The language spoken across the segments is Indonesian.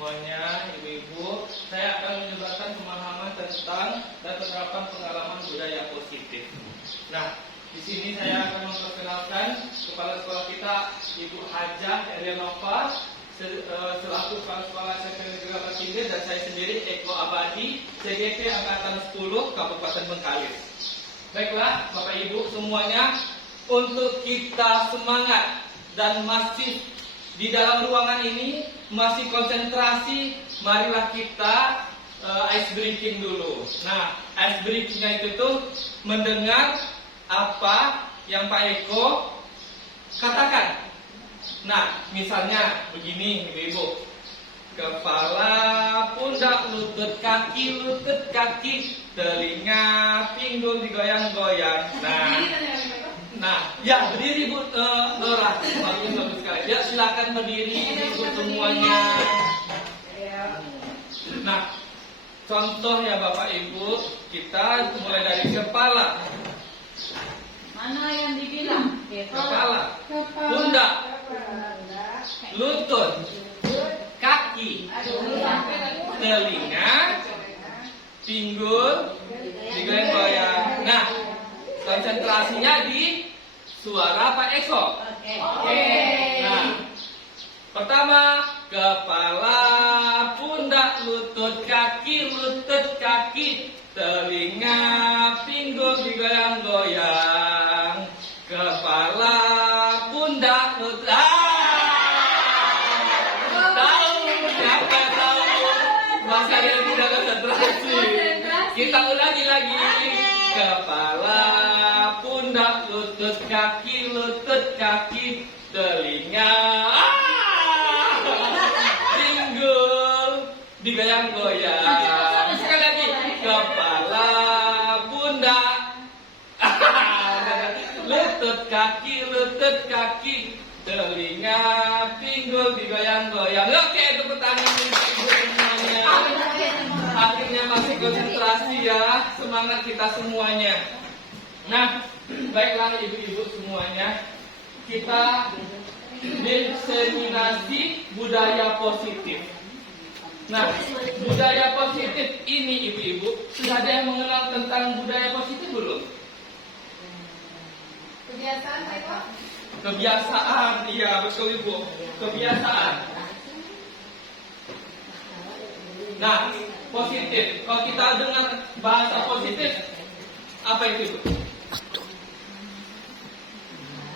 semuanya, ibu-ibu. Saya akan menyebarkan pemahaman tentang dan penerapan pengalaman budaya positif. Nah, di sini saya akan memperkenalkan kepala sekolah kita, Ibu Hajah Elianova, selaku kepala sekolah SMP Negeri Batinder, dan saya sendiri Eko Abadi, CGP Angkatan 10 Kabupaten Bengkalis. Baiklah, Bapak Ibu semuanya, untuk kita semangat dan masih di dalam ruangan ini masih konsentrasi, marilah kita ice breaking dulu. Nah, ice breakingnya itu tuh mendengar apa yang Pak Eko katakan. Nah, misalnya begini, ibu-ibu. Kepala, pundak, lutut, kaki, telinga, pinggul digoyang-goyang. Nah, ya berdiri Bu Nora, bagus sekali. Ya silakan berdiri ibu semuanya. Nah, contoh ya Bapak Ibu, kita mulai dari kepala. Mana yang dibilang? Kepala, pundak, lutut, kaki, telinga, pinggul digoyang-goyang. Nah, konsentrasinya di suara Pak Eko. Oke. Nah, pertama, kepala, pundak, lutut, kaki, telinga, pinggul digoyang-goyang. Kepala, pundak, lutut. Tahu? Siapa tahu? Masih ada yang tidak konsentrasi. Kita ulangi lagi. Kepala, pundak, lutut, kaki, telinga, pinggul digoyang-goyang. Sekali lagi, kepala, pundak, lutut, kaki, telinga, pinggul digoyang-goyang. Oke, tepuk tangan ibu semuanya. Akhirnya masih konsentrasi ya, semangat kita semuanya. Nah, baiklah ibu-ibu semuanya, kita diseminasi budaya positif. Nah, budaya positif ini ibu-ibu, sudah ada yang mengenal tentang budaya positif belum? Kebiasaan, Pak Eko? Kebiasaan, iya betul ibu, kebiasaan. Nah, positif. Kalau kita dengar bahasa positif, apa itu ibu?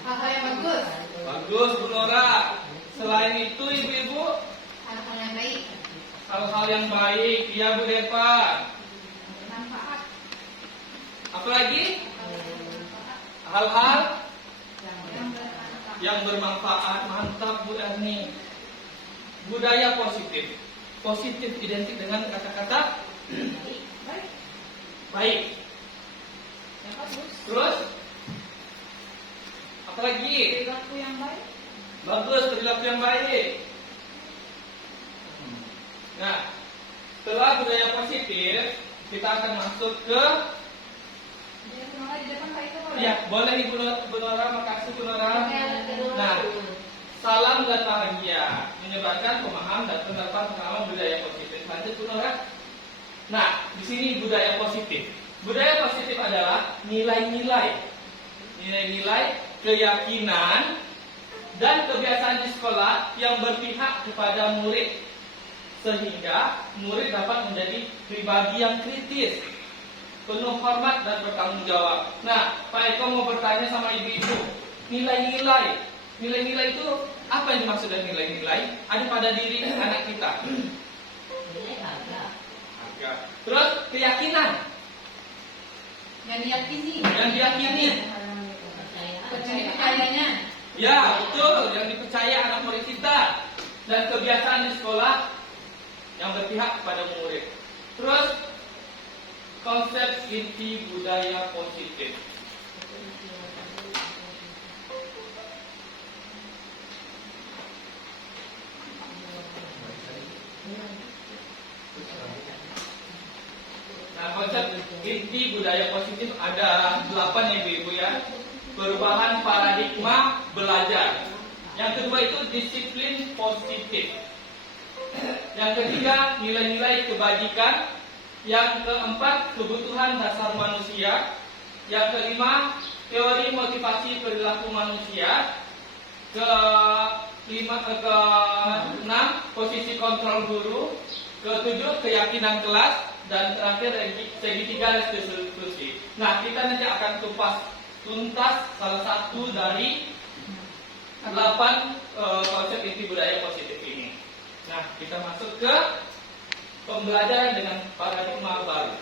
Hal-hal yang bagus. Bagus, Bu Nora. Selain itu, ibu-ibu, Hal-hal yang baik. hal-hal yang baik. Iya, Bu Depa. Manfaat. Apalagi? Hal-hal Yang bermanfaat. yang bermanfaat. Mantap, Bu Erni. Budaya positif. Positif identik dengan kata-kata Baik. baik. Yang bagus. Terus? Apalagi? Perilaku yang baik. Bagus, perilaku yang baik. Nah, setelah budaya positif, kita akan masuk ke Dia semangat di depan Pak Eko boleh? ya, boleh Ibu Nora, makasih Bu Nora. Oke, ada kedua. Nah, salam dan bahagia, menyebarkan pemahaman dan penerapan pengalaman budaya positif. Lanjut Bu Nora. Nah, di sini budaya positif. Budaya positif adalah nilai-nilai, keyakinan dan kebiasaan di sekolah yang berpihak kepada murid, sehingga murid dapat menjadi pribadi yang kritis, penuh hormat dan bertanggung jawab. Nah, Pak Eko mau bertanya sama ibu-ibu, nilai-nilai itu apa yang dimaksud dengan nilai-nilai? Ada pada diri anak kita. Terus keyakinan Yang diyakini. Kepercayaannya. Ya, betul, yang dipercaya anak murid kita. Dan kebiasaan di sekolah yang berpihak kepada murid. Terus konsep inti budaya positif. Nah, konsep inti budaya positif ada 8 ya ibu-ibu ya. Perubahan paradigma belajar. Yang kedua itu disiplin positif. Yang ketiga, nilai-nilai kebajikan. Yang keempat, kebutuhan dasar manusia. Yang kelima, teori motivasi perilaku manusia. Keenam, posisi kontrol guru. Ketujuh, keyakinan kelas. Dan terakhir, segitiga restitusi. Nah, kita nanti akan kupas tuntas salah satu dari 8 konsep inti budaya positif ini. Nah, kita masuk ke pembelajaran dengan paradigma baru.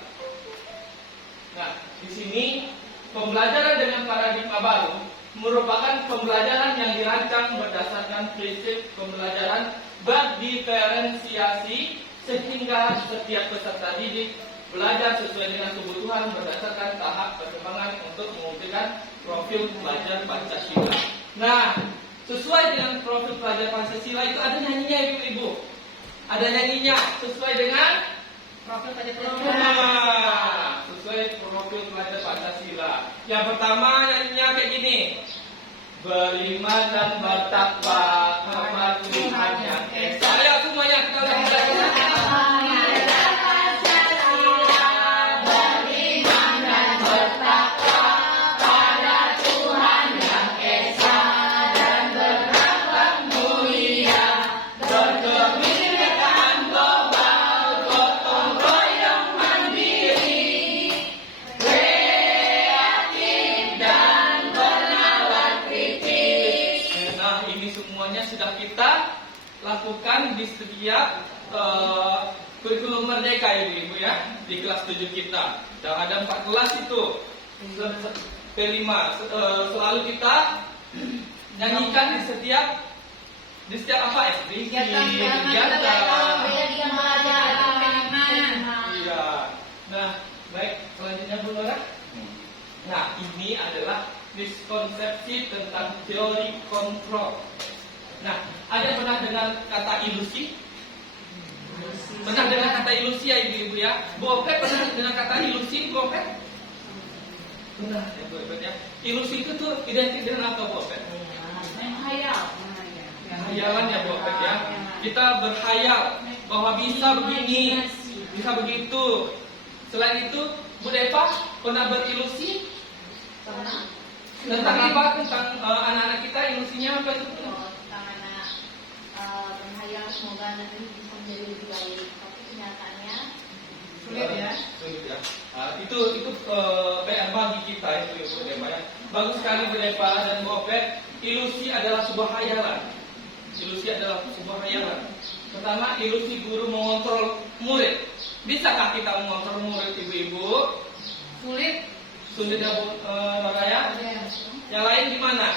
Nah, di sini pembelajaran dengan paradigma baru merupakan pembelajaran yang dirancang berdasarkan prinsip pembelajaran berdiferensiasi sehingga setiap peserta didik belajar sesuai dengan kebutuhan berdasarkan tahap perkembangan untuk mewujudkan profil pelajar Pancasila. Nah, sesuai dengan profil pelajar Pancasila itu ada nyanyinya ibu-ibu. Ada nyanyinya sesuai dengan Profil pada sesuai profil pelajar Pancasila. Yang pertama nyanyinya kayak gini. Beriman dan bertakwa kepada Tuhan yang Esa. Ayo semuanya kita belajar. Lakukan di setiap kurikulum merdeka ibu ya, di kelas 7 kita. Dan ada 4 kelas itu. P5 selalu kita nyanyikan di setiap apa kegiatan. Iya. Nah, baik, selanjutnya Bu Nora. Nah, ini adalah miskonsepsi tentang teori kontrol. Nah, ada pernah dengar kata ilusi? Pernah dengar kata ilusi ya ibu-ibu ya? Bu Opet pernah dengar kata ilusi, Bu Opet? Pernah ya Bu Opet ya? Ilusi itu tuh identik dengan apa Bu Opet? Hayalan ya Bu Opet ya? Kita berhayal bahwa bisa begini, bisa begitu. Selain itu, Bu Deva pernah berilusi? Pernah. Tentang apa? Tentang anak-anak kita ilusinya apa itu? Berhayal semoga nanti bisa menjadi lebih baik, tapi kenyataannya sulit ya. Sulit ya. Itu PR bagi kita itu ibu Deva ya. Bagus sekali Bu Deva dan Bu Opet. Ilusi adalah sebuah hayalan. Ilusi adalah sebuah hayalan. Pertama, ilusi guru mengontrol murid. Bisakah kita mengontrol murid ibu-ibu? sulit. Sulit ya Bu Nora ya. Yang lain gimana?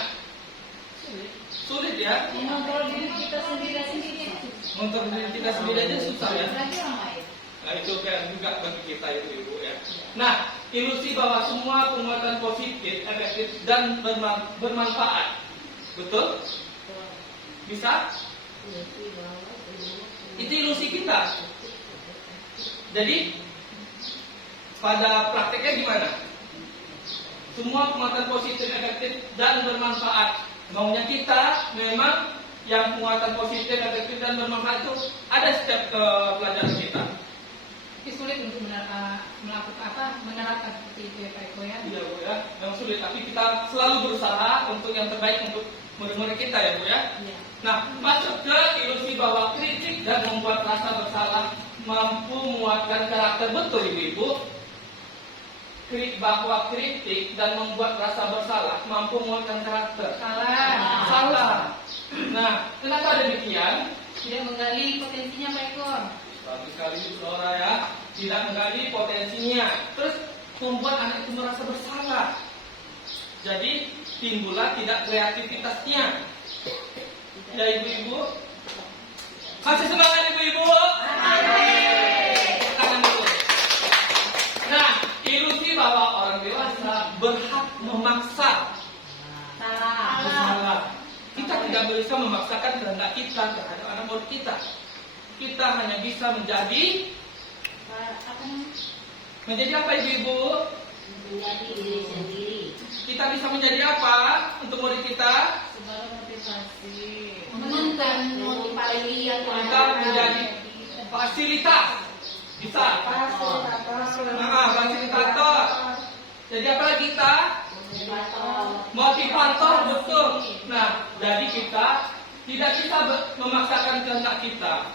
Sulit ya. Mengontrol diri kita sendiri. Mengontrol diri kita sendiri aja susah ya. Lagi orang lain. Nah itu PR juga bagi kita itu ibu ya. Nah, ilusi bahwa semua penguatan positif, efektif dan bermanfaat. Betul? Bisa? Itu ilusi kita. Jadi pada prakteknya gimana? Semua penguatan positif, efektif dan bermanfaat. Maunya kita memang yang penguatan positif, efektif dan bermanfaat itu ada setiap pelajaran kita. Tapi sulit untuk menerapkan seperti itu ya Pak Eko ya. Iya Bu ya, memang sulit. Tapi kita selalu berusaha untuk yang terbaik untuk murid-murid kita ya Bu ya. Iya. Nah, masuk ke ilusi bahwa kritik dan membuat rasa bersalah mampu menguatkan karakter. Betul ibu-ibu. Bahwa kritik dan membuat rasa bersalah mampu menguatkan karakter. Salah. Nah, kenapa demikian? Tidak menggali potensinya Pak Eko. Bagus sekali Bu Nora ya. Tidak menggali potensinya. Terus membuat anak itu merasa bersalah. Jadi timbullah tidak kreativitasnya. Ya ibu-ibu. Masih semangat ibu-ibu? Tangan dulu. Nah, ilusi bahwa orang dewasa berhak memaksa. Salah. Kita tidak bisa memaksakan kehendak kita terhadap anak murid kita. Kita hanya bisa menjadi apa ibu-ibu? Menjadi diri sendiri. Kita bisa menjadi apa untuk murid kita? Sebagai motivasi. Menuntun motivasi yang Kita menjadi Fasilitas. Bisa. Fasilitator. Jadi apa lagi kita? Motivator, betul. Nah, jadi kita tidak bisa memaksakan kehendak kita.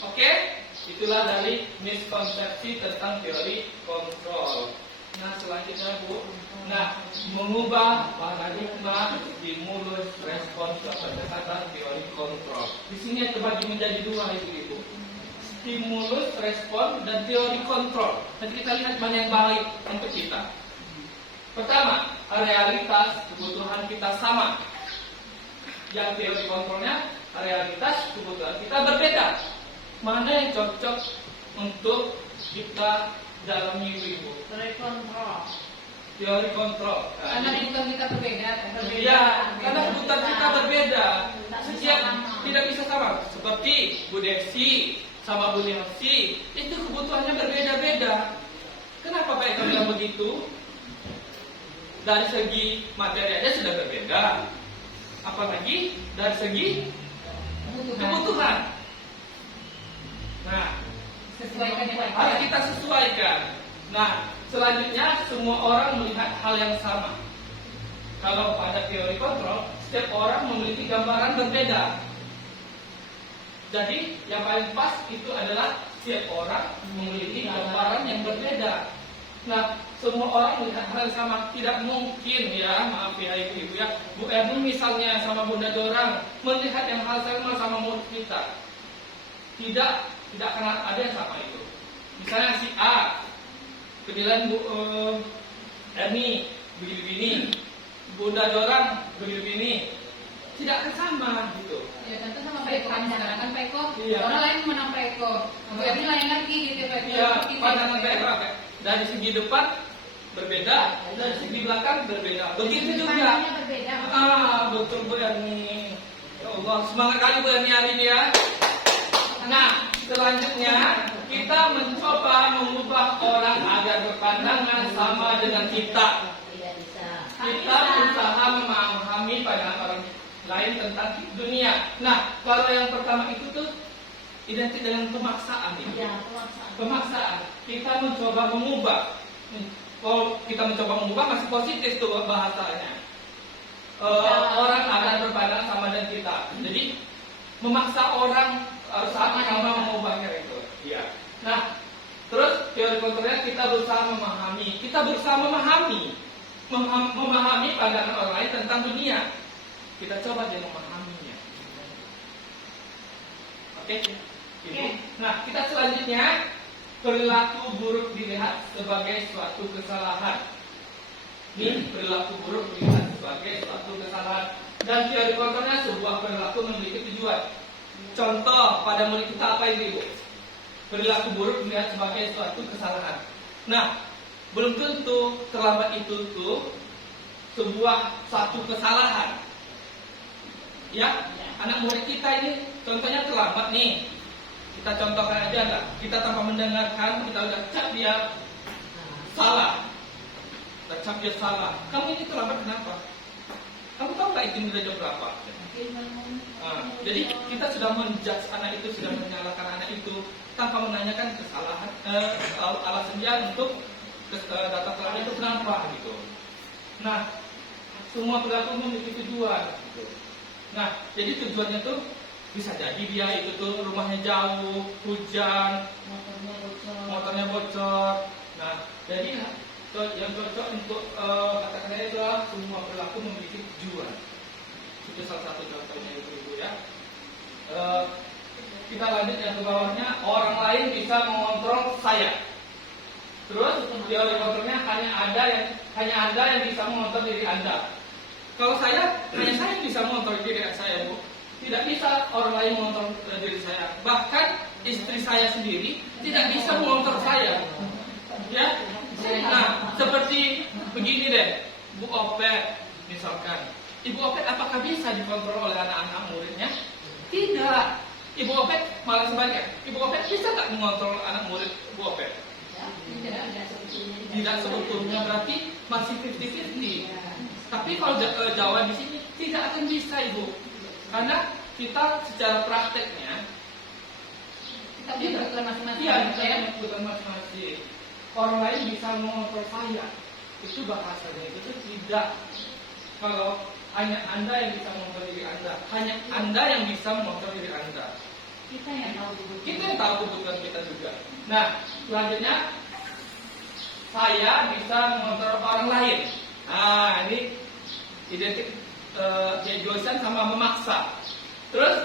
Oke? Itulah dari miskonsepsi tentang teori kontrol. Nah, selanjutnya Bu. Nah, mengubah paradigma stimulus respons ke pendekatan teori kontrol. Di sini terbagi menjadi dua Ibu-ibu. Stimulus respons dan teori kontrol. Nanti kita lihat mana yang baik untuk kita. Pertama, realitas kebutuhan kita sama. Yang teori kontrolnya, realitas kebutuhan kita berbeda. Mana yang cocok untuk kita dalami Ibu? Teori kontrol. Teori kontrol. Karena kebutuhan kita berbeda. Iya, karena kebutuhan kita berbeda. Setiap tidak bisa sama. Seperti Bu Desi sama Bu Nelsi, itu kebutuhannya berbeda-beda. Kenapa Pak Eka bilang begitu? Dari segi materi aja sudah berbeda. Apalagi dari segi kebutuhan. Nah, harus kita sesuaikan. Nah, selanjutnya semua orang melihat hal yang sama. Kalau pada teori kontrol, setiap orang memiliki gambaran berbeda. Jadi yang paling pas itu adalah setiap orang memiliki gambaran yang berbeda. Nah, semua orang melihat hal yang sama. Tidak mungkin ya, maaf ya Ibu-ibu ya, Bu Erni misalnya sama Bunda Dorang melihat yang hal sama mulut kita. Tidak akan ada yang sama itu. Misalnya si A, penilaian Bu Erni begini-begini, Bunda Dorang begini-begini, tidak akan sama gitu. Ya tentu sama Pak Eko pandangan kan Pak Eko. Iya. Orang lain menang Pak Eko. Bu Erni lain lagi gitu Pak Eko. Iya, pandangan Pak Eko dari segi depan berbeda, dari segi belakang berbeda. Begitu juga. Pandangnya berbeda. Betul Bu Erni. Ya Allah, semangat kali Bu Erni hari ini ya. Nah, selanjutnya kita mencoba mengubah orang agar berpandangan sama dengan kita. Kita berusaha memahami pandangan orang lain tentang dunia. Nah, kalau yang pertama itu tuh identik dengan pemaksaan itu. Ya, Pemaksaan. Kita mencoba mengubah. Kalau kita mencoba mengubah masih positif tuh bahasanya. Orang akan berpandangan sama dengan kita. Jadi memaksa orang harus sama mengubahnya itu. Iya. Nah, terus teori kontrolnya kita berusaha memahami. Kita berusaha memahami pandangan orang lain tentang dunia. Kita coba dia memahaminya. Oke? Ibu. Nah, kita selanjutnya perilaku buruk dilihat sebagai suatu kesalahan. Ini perilaku buruk dilihat sebagai suatu kesalahan. Dan teori kontrolnya sebuah perilaku memiliki tujuan. Contoh pada murid kita apa ini Ibu? Perilaku buruk dilihat sebagai suatu kesalahan. Nah, belum tentu terlambat itu tuh sebuah satu kesalahan. Ya, anak murid kita ini contohnya terlambat nih. Kita contohkan aja lah. Kita tanpa mendengarkan, kita udah cap dia salah. Kita cap dia salah. Kamu ini terlambat kenapa? Kamu tahu nggak itu udah jam berapa? Jadi kita sudah menjudge anak itu, sudah menyalahkan anak itu tanpa menanyakan kesalahan, alasan dia untuk datang terlambat itu kenapa gitu. Nah, semua perilaku memiliki tujuan. Gitu. Nah, jadi tujuannya tuh bisa jadi dia itu tuh rumahnya jauh, hujan, motornya bocor. Nah, jadi yang cocok untuk katakanlah itu semua perilaku memiliki tujuan. Itu salah satu contohnya Ibu ya. Kita lanjut yang ke bawahnya, orang lain bisa mengontrol saya. Terus teori kontrolnya hanya Anda yang bisa mengontrol diri Anda. Kalau hanya saya yang bisa mengontrol diri saya, Bu. Tidak bisa orang lain mengontrol diri saya. Bahkan istri saya sendiri tidak bisa mengontrol saya. Ya. Nah, seperti begini deh, Bu Opet misalkan. Ibu Opet apakah bisa dikontrol oleh anak-anak muridnya? Tidak. Ibu Opet malah sebaliknya. Ibu Opet bisa nggak mengontrol anak murid Bu Opet? Tidak sebetulnya, berarti masih 50-50. Tapi kalau Jawa di sini tidak akan bisa Ibu, karena kita secara prakteknya punya kebutuhan masing-masing. Iya, gitu ya. kebutuhan masing-masing. Orang lain bisa mengontrol saya. Itu bahasanya itu tuh tidak. Kalau hanya Anda yang bisa mengontrol diri Anda, hanya Anda yang bisa mengontrol diri Anda. Kita yang tahu kebutuhan. Kita yang tahu kebutuhan kita juga. Nah, selanjutnya saya bisa mengontrol orang lain. Nah, ini identik egoisan sama memaksa. Terus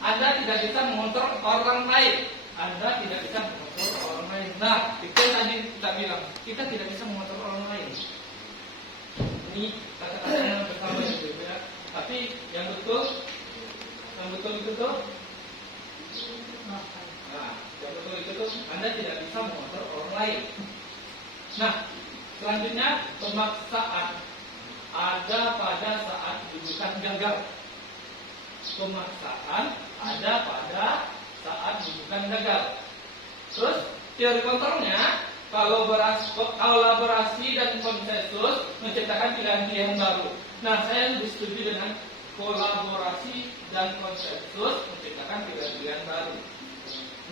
Anda tidak bisa mengontrol orang lain. Anda tidak bisa mengontrol orang lain. Nah, itu yang tadi kita bilang, kita tidak bisa mengontrol orang lain. Ini kata-kata yang pertama itu ya. Tapi yang betul itu tuh, nah, yang betul itu tuh Anda tidak bisa mengontrol orang lain. Nah, selanjutnya pemaksaan ada pada saat rujukan gagal. Pemaksaan ada pada saat rujukan gagal. Terus teori kontrolnya kolaborasi dan konsensus menciptakan pilihan-pilihan baru. Nah, saya lebih setuju dengan kolaborasi dan konsensus menciptakan pilihan-pilihan baru.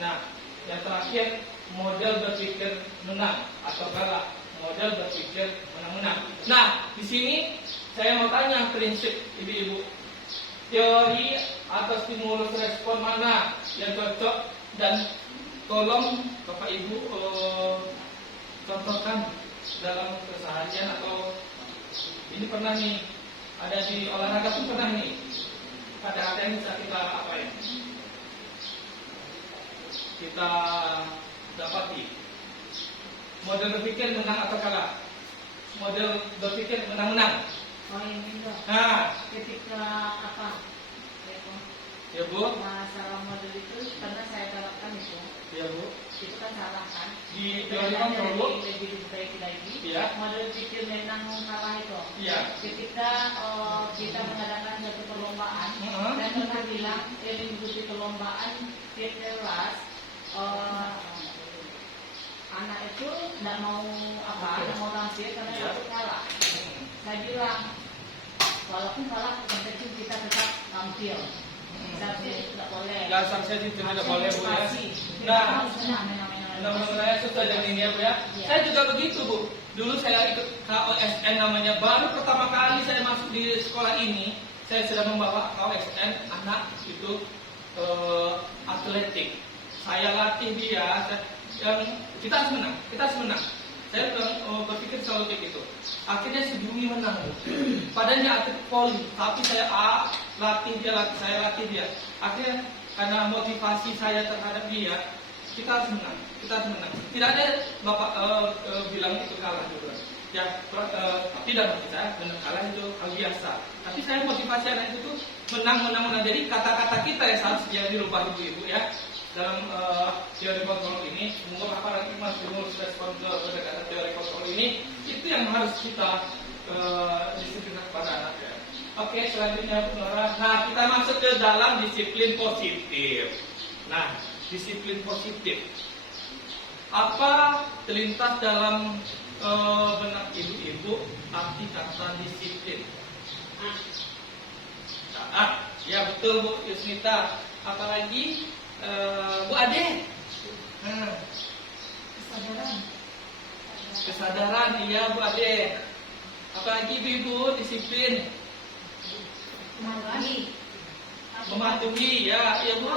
Nah, yang terakhir model berpikir menang atau kalah. Model berpikir menang-menang. Nah, di sini saya mau tanya prinsip ibu-ibu. Teori atau stimulus respon mana yang cocok, dan tolong Bapak Ibu contohkan dalam keseharian, atau ini pernah nih ada di olahraga pun pernah nih kata-kata yang bisa kita apain, kita dapati. Model berpikir menang atau kalah. Model berpikir menang-menang. Oh yang itu. Nah, Ketika apa? ya Bu, Masalah model itu karena saya terapkan itu. ya Bu, Itu kan salah kan? di teori kontrol Bu, Lebih diperbaiki lagi. Iya. Model pikir menang kalah itu. iya, Ketika kita mengadakan satu perlombaan, saya pernah bilang mengikuti perlombaan di kelas, anak itu tidak mau tidak mau tampil karena Iya. takut kalah. Saya bilang walaupun kalah, yang penting kita tetap tampil. Tapi tidak boleh. nggak sanksi itu tidak boleh Bu ya. Nah, Nah, teman-teman saya suka dengan ini ya Bu ya. Iya. Saya juga begitu Bu. Dulu saya ikut KOSN namanya, baru pertama kali saya masuk di sekolah ini, saya sudah membawa KOSN anak itu atletik. Saya latih dia, yang kita harus menang. Saya berpikir selalu kayak gitu. Akhirnya si Bumi menang. Padahal dia atlet voli, tapi saya saya latih dia. Akhirnya karena motivasi saya terhadap dia, kita harus menang. Tidak ada bapak bilang itu kalah juga. Ya, tapi dalam kita menang kalah itu hal biasa. Tapi saya motivasi anak itu tuh menang. Jadi kata-kata kita yang harus dirubah ibu-ibu ya. Dalam teori kontrol ini, semoga paradigma stimulus respon ke pendekatan teori kontrol ini itu yang harus kita disiplin kepada anak ya. Oke, selanjutnya Bu Nora. Nah, kita masuk ke dalam disiplin positif. Nah, disiplin positif. Apa terlintas dalam benak ibu-ibu arti kata disiplin? Ya betul Bu Yusnita. Apalagi Bu Ade. Kesadaran, iya Bu Ade. Apalagi ibu disiplin. Mematuhi, ya, iya Bu.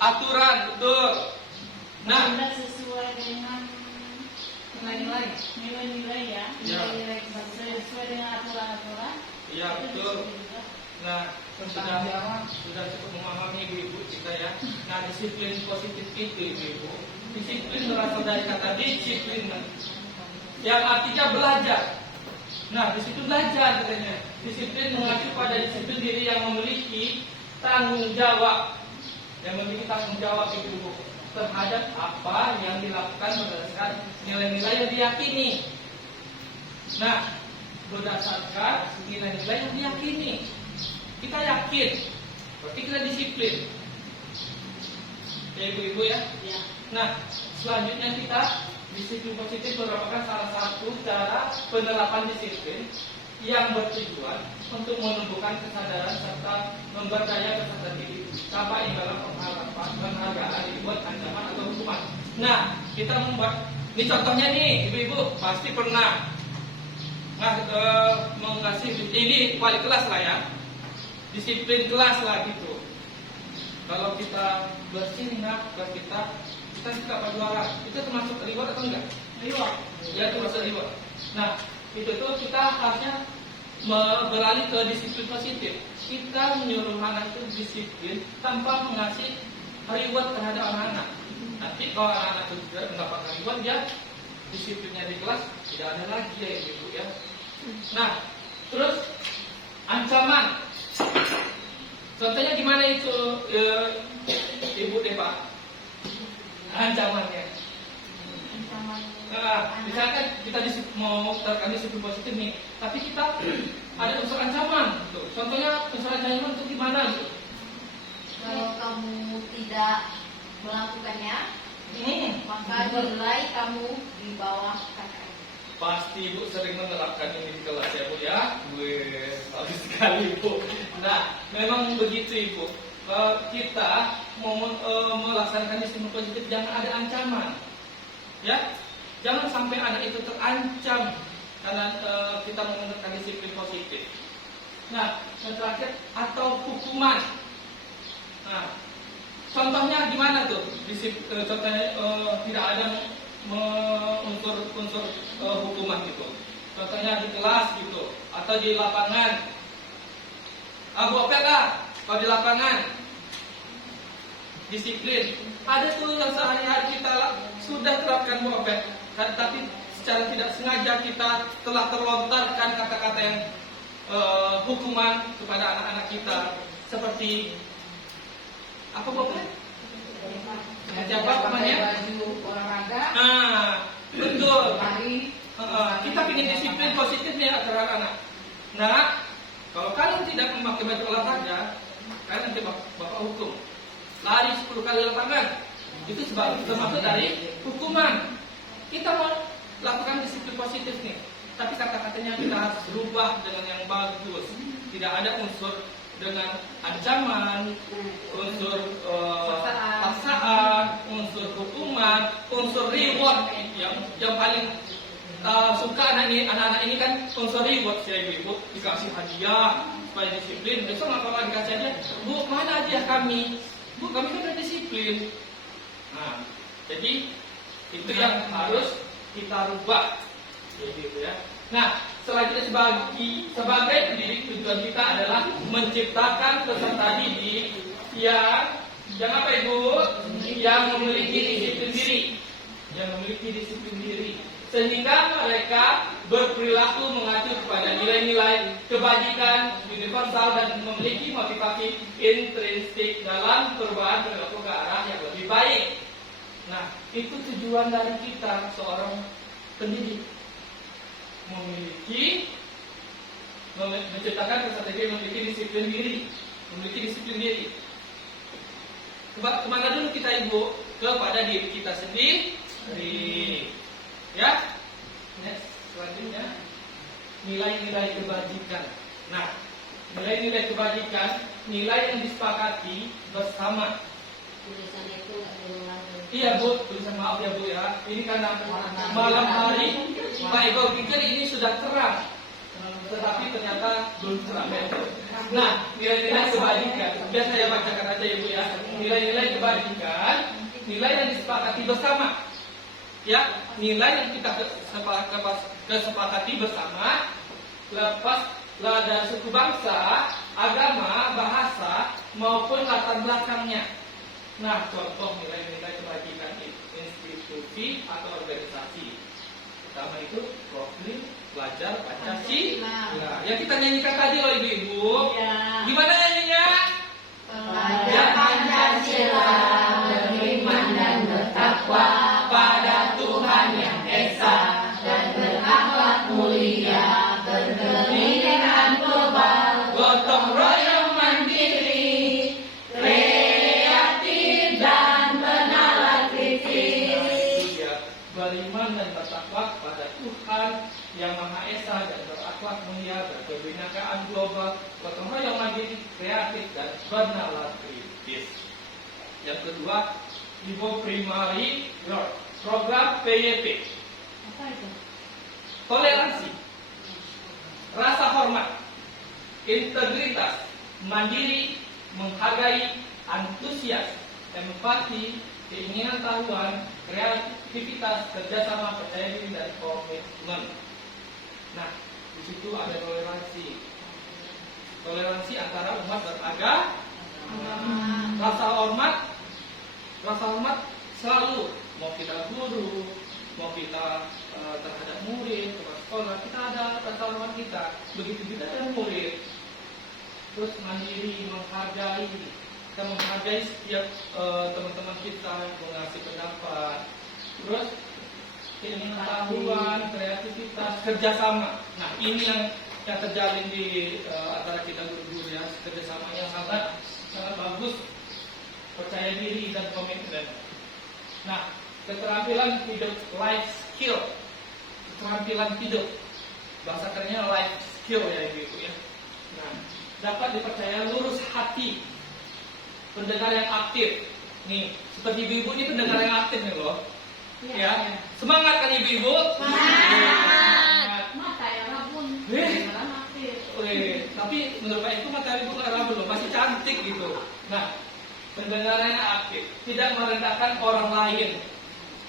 Aturan, betul. Nah, sesuai dengan nilai-nilai ya, Ya. nilai-nilai sesuai dengan aturan-aturan. iya betul. Nah, sudah cukup memahami ibu-ibu kita ya. Nah, disiplin positif itu ibu-ibu. Disiplin berasal dari kata disiplin, yang artinya belajar. Nah, di situ belajar katanya. Disiplin mengacu pada disiplin diri yang memiliki tanggung jawab, ibu-ibu terhadap apa yang dilakukan berdasarkan nilai-nilai yang diyakini. Nah, berdasarkan nilai-nilai yang diyakini, kita yakin, berarti kita disiplin. Ya ibu-ibu ya. Ya. Nah, selanjutnya kita disiplin positif merupakan salah satu cara penerapan disiplin yang bertujuan untuk menumbuhkan kesadaran serta memberdaya kesadaran diri tanpa imbalan penghargaan dibuat ancaman kita membuat, ini contohnya nih, ibu-ibu pasti pernah mengasih, ini wali kelas lah ya, disiplin kelas lah gitu. Kalau kita bersih kita suka juara, itu termasuk reward atau enggak? Reward. Ya, termasuk reward. Nah, itu tuh kita harusnya beralih ke disiplin positif. Kita menyuruh anak itu disiplin tanpa mengasih reward terhadap anak-anak. Nanti kalau anak-anak itu tidak mendapatkan reward, dia disiplinnya di kelas tidak ada lagi ya ibu ya. Nah, terus ancaman. Contohnya gimana itu Ibu Depa? Ancamannya. Nah, misalkan kita mau terkait disiplin positif nih, tapi kita ada unsur ancaman. Gitu. Contohnya unsur ancaman itu gimana gitu? Kalau kamu tidak melakukannya, maka nilai kamu di bawah KKM. Pasti Ibu sering menerapkan ini di kelas ya Bu ya. Bagus sekali Bu. Nah, memang begitu Ibu. Kita mau melaksanakan disiplin positif jangan ada ancaman. Ya, jangan sampai anak itu terancam karena kita menggunakan disiplin positif. Nah, yang terakhir atau hukuman. Nah, contohnya gimana tuh? Contohnya tidak ada unsur hukuman gitu. Contohnya di kelas gitu atau di lapangan. Bu Opet lah, kalau di lapangan disiplin. Ada tuh yang sehari-hari kita sudah terapkan Bu Opet, tapi secara tidak sengaja kita telah terlontarkan kata-kata yang hukuman kepada anak-anak kita seperti apa Bu Opet? Siapa namanya? Baju olahraga. Betul. Lari. Kita ingin disiplin positif nih terhadap anak. Nah, kalau kalian tidak memakai baju olahraga, kalian nanti bapak hukum. Lari 10 kali lapangan, itu termasuk dari hukuman. Kita mau lakukan disiplin positif nih, tapi kata-katanya kita harus berubah dengan yang bagus. Tidak ada unsur dengan ancaman, unsur paksaan, unsur hukuman, unsur reward yang paling suka anak-anak ini kan unsur reward ya ibu, dikasih hadiah supaya disiplin. Besok kalau dikasih hadiah, Bu mana hadiah kami? Bu kami kan udah disiplin. Nah, jadi itu yang harus kita rubah, gitu ya. Nah, selanjutnya sebagai pendidik tujuan kita adalah menciptakan peserta didik yang apa ibu? Yang memiliki disiplin diri, sehingga mereka berperilaku mengacu kepada nilai-nilai kebajikan universal dan memiliki motivasi intrinsik dalam perubahan perilaku ke arah yang lebih baik. Nah, itu tujuan dari kita seorang pendidik. Menciptakan peserta didik memiliki disiplin diri. Kemana dulu kita ibu? Kepada diri kita sendiri. Ya. Next, selanjutnya nilai-nilai kebajikan. Nah, nilai-nilai kebajikan, nilai yang disepakati bersama. Tulisan itu nggak berulang. Iya Bu, tulisan maaf ya Bu ya. Ini karena malam hari Pak Ego pikir ini sudah terang, tetapi ternyata belum terang ya. Nah, nilai-nilai kebajikan. Biar saya bacakan aja ya Bu ya. Nilai-nilai kebajikan, nilai yang disepakati bersama. Ya, nilai yang kita kesepakati bersama, lepas dari suku bangsa, agama, bahasa maupun latar belakangnya. Nah, contoh nilai-nilai kebajikan institusi atau organisasi. Pertama itu profil pelajar Pancasila. Yang kita nyanyikan tadi loh ibu-ibu. Ya. Gimana nyanyinya? Pelajar Pancasila beriman dan bertakwa Pada Tuhan yang esa dan berakhlak mulia, berkeinginan global, gotong royong mandiri, kreatif dan bernalar kritis. beriman dan bertakwa kepada Tuhan yang Maha Esa dan berakhlak mulia, berkebinekaan global, gotong royong mandiri, kreatif dan bernalar kritis. Yang kedua, Ibu primary growth. program PYP. Apa itu? Toleransi, rasa hormat, integritas, mandiri, menghargai, antusias, empati, keinginan tahuan, kreativitas, kerjasama, percaya diri, dan komitmen. Nah, di situ ada toleransi. Toleransi antara umat beragama. Rasa hormat selalu, mau kita guru, mau kita terhadap murid, kepada sekolah, kita ada rasa hormat kita. Begitu juga dengan murid. Terus mandiri, menghargai, kita menghargai setiap teman-teman kita, mengasih pendapat. Terus keinginan tahuan, kreativitas, kerjasama. Nah, ini yang terjalin di antara kita guru-guru ya, kerjasamanya sangat bagus, percaya diri dan komitmen. Nah, keterampilan hidup, life skill, keterampilan hidup, bahasa kerennya life skill ya ibu ya. Nah, dapat dipercaya lurus hati, pendengar yang aktif. Nih, seperti ibu-ibu ini pendengar yang aktif nih loh. Ya, semangat kan ibu-ibu? Semangat. Mata ya rabun. Tapi menurut Pak itu materi ibu nggak rabun loh, masih cantik gitu. Nah, pendengarannya aktif, tidak merendahkan orang lain.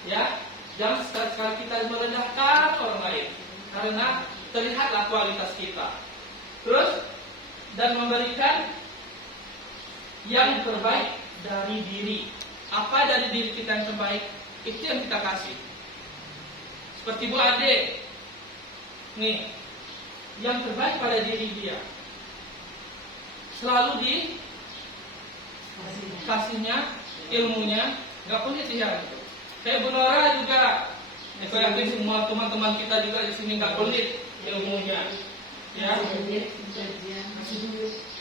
Ya, jangan sekali-sekali kita merendahkan orang lain, karena terlihatlah kualitas kita. Terus dan memberikan yang terbaik dari diri. Apa dari diri kita yang terbaik? Itu yang kita kasih. Seperti Bu Ade, nih, yang terbaik pada diri dia. Selalu dikasihnya ilmunya, nggak pelit ya. Kayak Bu Nora juga, saya yakin semua teman-teman kita juga di sini nggak pelit ilmunya. Ya.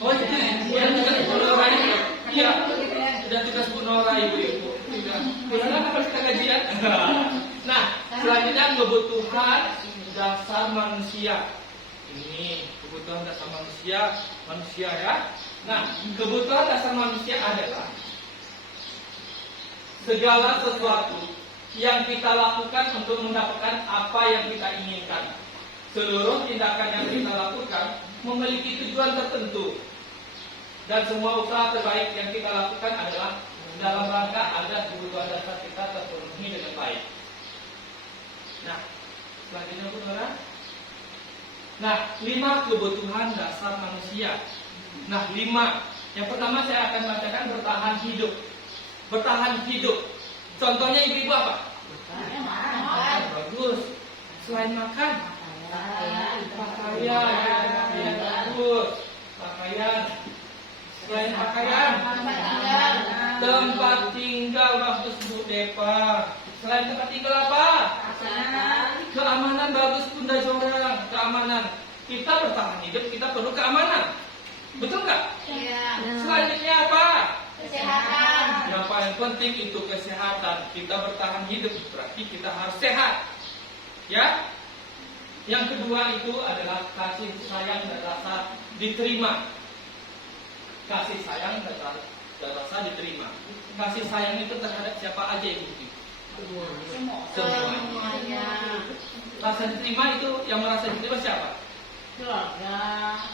Oh iya, tugas Bu Nora ini. Iya, sudah tugas Bu Nora ibu-ibu. Bulan apa kita kajian? Nah, selanjutnya kebutuhan dasar manusia. Ini kebutuhan dasar manusia ya. Nah, kebutuhan dasar manusia adalah segala sesuatu yang kita lakukan untuk mendapatkan apa yang kita inginkan. Seluruh tindakan yang kita lakukan memiliki tujuan tertentu. Dan semua usaha terbaik yang kita lakukan adalah dalam rangka agar kebutuhan dasar kita terpenuhi dengan baik. Nah, selanjutnya Bu Nora. Nah, 5 kebutuhan dasar manusia. Nah, 5. Yang pertama saya akan bacakan bertahan hidup. Bertahan hidup. Contohnya ibu-ibu apa? Bagus. Selain makan, pakaian, bagus. Pakaian. Selain pakaian, tempat tinggal, bagus Bu Depa. Selain tempat tinggal apa? Keamanan, bagus Bunda Jorang. Keamanan. Kita bertahan hidup, kita perlu keamanan. Betul nggak? Iya. Selanjutnya apa? Kesehatan. Yang paling penting itu kesehatan. Kita bertahan hidup berarti kita harus sehat. Ya. Yang kedua itu adalah kasih sayang dan rasa diterima. Kasih sayang dan rasa diterima. Kasih sayang itu terhadap siapa aja ibu? Semuanya. Rasa diterima itu yang merasa diterima siapa? Keluarga,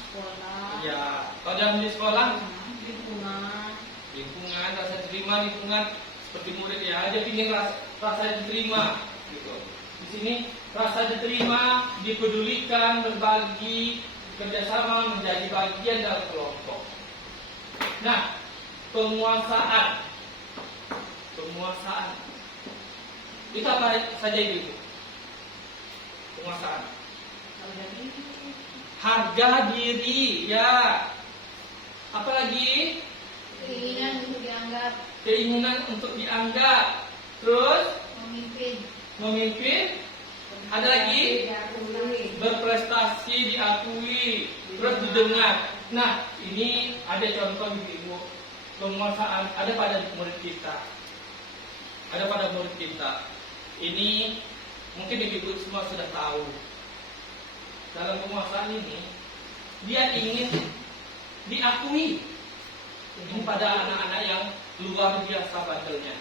sekolah. Ya, kalau dalam di sekolah, Lingkungan. rasa diterima lingkungan seperti murid ya aja pingin rasa diterima gitu. Di sini rasa diterima, dipedulikan, berbagi, kerjasama, menjadi bagian dalam kelompok. Nah, penguasaan itu apa saja itu? Penguasaan. Harga diri, ya. Apalagi Keinginan untuk dianggap. keinginan untuk dianggap. Terus memimpin. Ada lagi berprestasi, diakui, terus didengar. Nah, ini ada contoh ibu. Penguasaan ada pada murid kita. Ini mungkin ibu semua sudah tahu. Dalam penguasaan ini, dia ingin diakui. Ini pada anak-anak yang luar biasa bandelnya,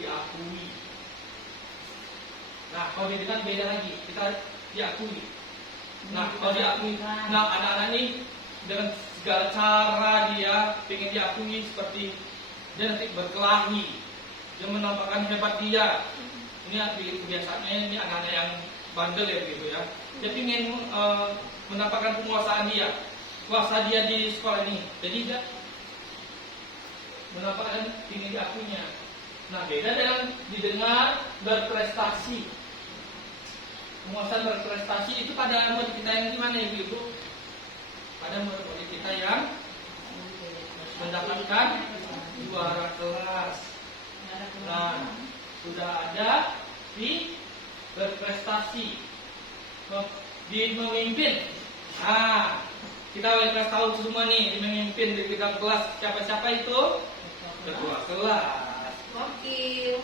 diakui. Nah, kalau didikan beda lagi, kita diakui. Nah, kalau diakui, nah anak-anak ini dengan segala cara dia ingin diakui seperti dia nanti berkelahi, dia menampakkan hebat dia. Ini kebiasaannya ini anak-anak yang bandel ya gitu ya. Dia ingin menampakkan penguasaan dia, kuasa dia di sekolah ini. Jadi dia menampakkan ingin diakuinya. Nah, beda dengan didengar berprestasi. Penguasaan berprestasi itu pada murid kita yang gimana Ibu? Pada murid kita yang mendapatkan juara kelas. Nah, sudah ada di berprestasi, di memimpin. Nah, kita boleh tahu semua nih di memimpin di kita kelas siapa-siapa itu? Ketua kelas. Wakil.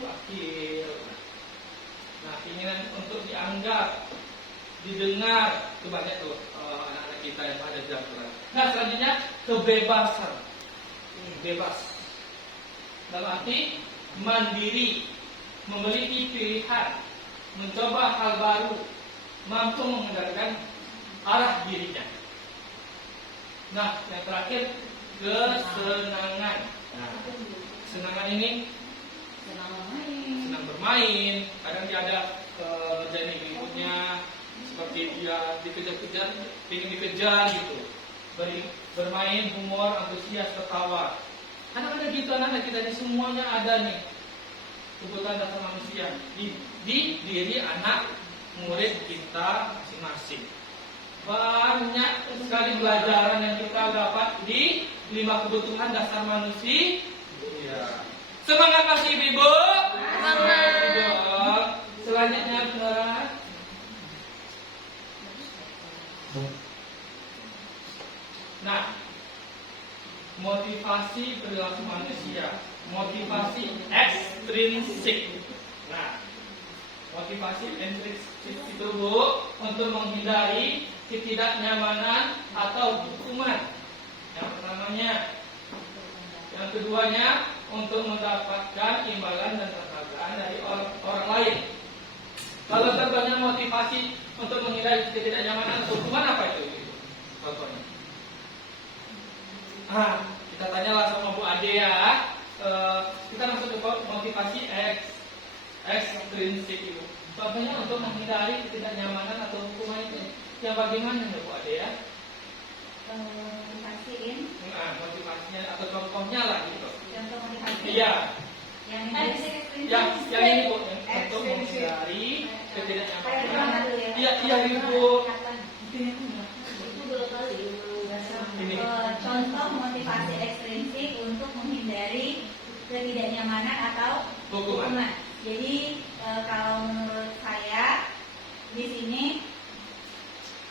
Nah, keinginan untuk dianggap, didengar, itu banyak tuh anak-anak kita yang ada di dalam kelas. Nah, selanjutnya kebebasan, bebas. Dalam arti mandiri, memiliki pilihan, mencoba hal baru, mampu mengendalikan arah dirinya. Nah, yang terakhir kesenangan. Nah, kesenangan ini senang bermain, kadang dia ada jenis berikutnya seperti dia dikejar-kejar, ingin dikejar gitu. Bermain, humor, antusias, tertawa. Anak-anak gitu, anak-anak kita ini semuanya ada nih kebutuhan dasar manusia di diri anak murid kita masing-masing. Banyak sekali pelajaran yang kita dapat di 5 kebutuhan dasar manusia. Ya. Semangat masih Ibu. Semangat. Selanjutnya kelas. Nah, motivasi perilaku manusia, motivasi ekstrinsik. Nah, motivasi ekstrinsik itu Bu untuk menghindari ketidaknyamanan atau hukuman. Yang pertamanya, yang keduanya untuk mendapatkan imbalan dan penghargaan dari orang lain. Kalau contohnya motivasi untuk menghindari ketidaknyamanan atau hukuman apa itu? Contohnya. Kita tanyalah sama Bu Ade ya. Kita masuk ke motivasi ekstrinsik itu. Contohnya untuk menghindari ketidaknyamanan atau hukuman itu. Yang bagaimana ya Bu Ade ya? Motivasiin. Motivasinya atau contohnya lah gitu. Contoh motivasi. Iya. Yang ini Bu, yang untuk menghindari ketidaknyamanan. Iya Ibu. Itu dulu kali. Ini. Contoh motivasi ekstrinsik untuk menghindari ketidaknyamanan atau hukuman. Jadi kalau menurut saya di sini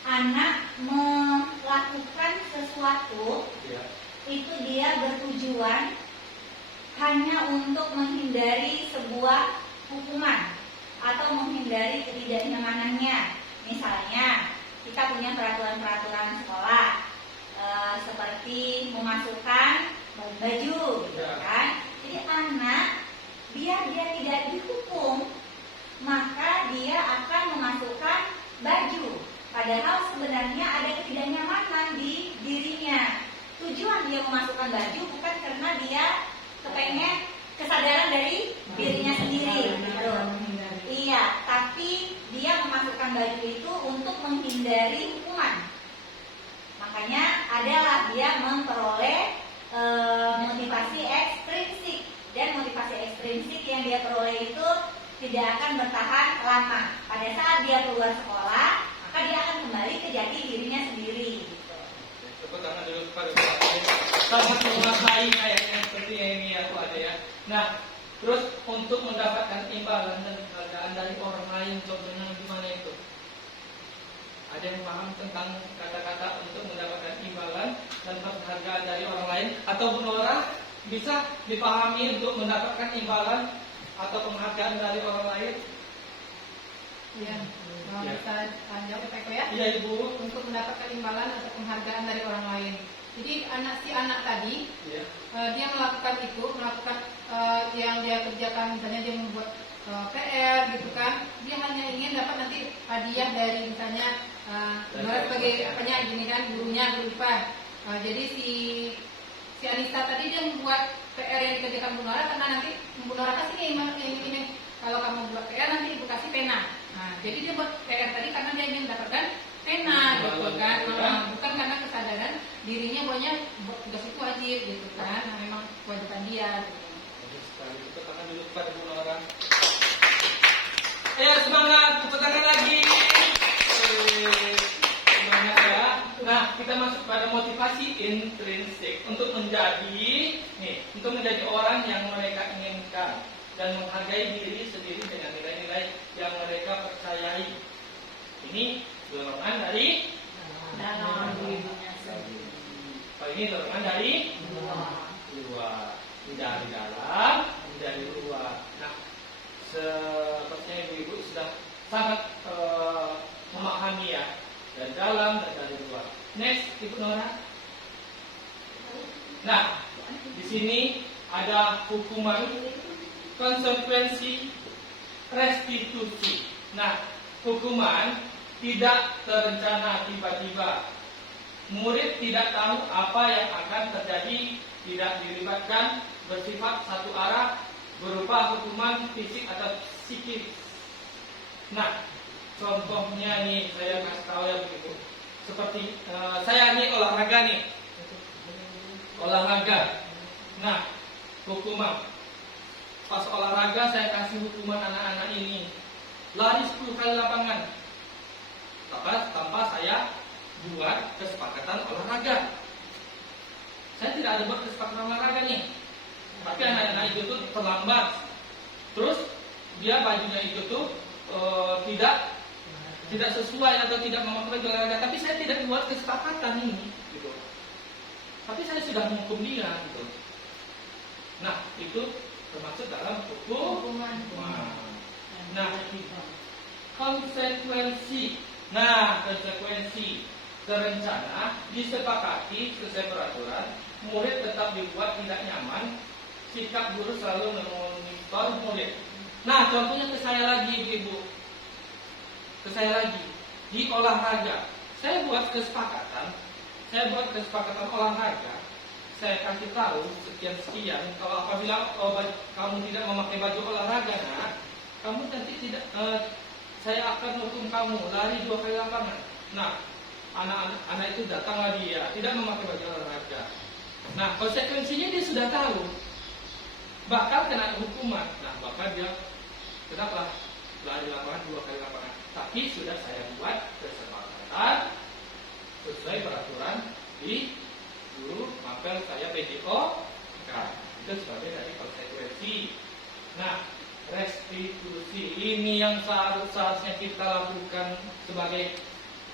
anak melakukan sesuatu itu dia bertujuan hanya untuk menghindari sebuah hukuman atau menghindari ketidaknyamanannya. Misalnya kita punya peraturan-peraturan sekolah seperti memasukkan baju, gitu kan? Jadi anak biar dia tidak dihukum, maka dia akan memasukkan baju. Padahal sebenarnya ada ketidaknyamanan di dirinya. Tujuan dia memasukkan baju bukan karena dia kepengen kesadaran dari dirinya sendiri, gitu. Iya, tapi dia memasukkan baju itu untuk menghindari hukuman. Makanya adalah dia memperoleh motivasi ekstrinsik, dan motivasi ekstrinsik yang dia peroleh itu tidak akan bertahan lama. Pada saat dia keluar sekolah, maka dia akan kembali ke jati dirinya sendiri. Tepuk tangan dulu kepada Bu Ade. Sangat menguasai kayaknya seperti ini ya Bu Ade ya. Nah, terus untuk mendapatkan imbalan dan penghargaan dari orang lain, contohnya gimana itu? Ada yang paham tentang kata-kata untuk mendapatkan imbalan dan penghargaan dari orang lain, ataupun orang bisa dipahami untuk mendapatkan imbalan atau penghargaan dari orang lain? Iya, mau kita jawab Pak Eko ya? Iya Ibu. Untuk mendapatkan imbalan atau penghargaan dari orang lain. Jadi si anak tadi, Iya. dia melakukan yang dia kerjakan, misalnya dia membuat PR gitu kan, dia hanya ingin dapat nanti hadiah dari misalnya Nora sebagai apanya gini kan, gurunya guru IPA. Jadi si Anissa tadi dia membuat PR yang dikerjakan Bu Nora karena nanti Bu Nora kasih ini kalau kamu buat PR nanti Ibu kasih pena. Nah, jadi dia buat PR tadi karena dia ingin mendapatkan pena gitu kan. Bukan karena kesadaran dirinya bahwa tugas itu wajib gitu kan. Nah, memang kewajiban dia gitu. Bagus sekali. Tepuk tangan dulu kepada Bu Nora. Ayo semangat, tepuk tangan lagi. Semangat ya. Nah, kita masuk pada motivasi intrinsik untuk menjadi orang yang mereka inginkan dan menghargai diri sendiri dengan nilai-nilai yang mereka percayai. Ini dorongan dari dalam dirinya sendiri. Ini dorongan dari luar, dari dalam, dari luar. Nah, sepertinya ibu-ibu sudah sangat memahami ya, dari dalam dan dari luar. Next, Ibu Nora. Nah, di sini ada hukuman, konsekuensi, restitusi. Nah, hukuman tidak terencana tiba-tiba. Murid tidak tahu apa yang akan terjadi, tidak dilibatkan, bersifat satu arah, berupa hukuman fisik atau psikis. Nah, contohnya nih saya kasih tahu ya begitu. Seperti saya nih olahraga nih. Olahraga. Nah, hukuman. Pas olahraga saya kasih hukuman anak-anak ini. Lari 10 kali lapangan. Tanpa saya buat kesepakatan olahraga. Saya tidak ada buat kesepakatan olahraga nih. Tapi anak-anak itu tuh terlambat. Terus dia bajunya itu tuh tidak sesuai atau tidak memakai baju olahraga. Tapi saya tidak buat kesepakatan ini, gitu. Tapi saya sudah menghukum dia, gitu. Nah, itu termasuk dalam hukuman. Nah, konsekuensi. Nah, konsekuensi terencana disepakati sesuai peraturan. Murid tetap dibuat tidak nyaman. Sikap guru selalu memonitor murid. Nah, contohnya ke saya lagi, Ibu. Ke saya lagi di olahraga. Saya buat kesepakatan olahraga. Saya kasih tahu sekian. Kalau apabila kamu tidak memakai baju olahraga, kamu nanti tidak. Saya akan hukum kamu lari 2 kali lapangan. Nah, anak itu datanglah dia tidak memakai baju olahraga. Nah, konsekuensinya dia sudah tahu, bakal kena hukuman. Nah, bakal dia kenapa lari lapangan 2 kali lapangan. Tapi sudah saya buat kesepakatan sesuai peraturan di guru mapel saya PJO. Itu sebagai dari konsekuensi. Nah, restitusi ini yang seharusnya kita lakukan sebagai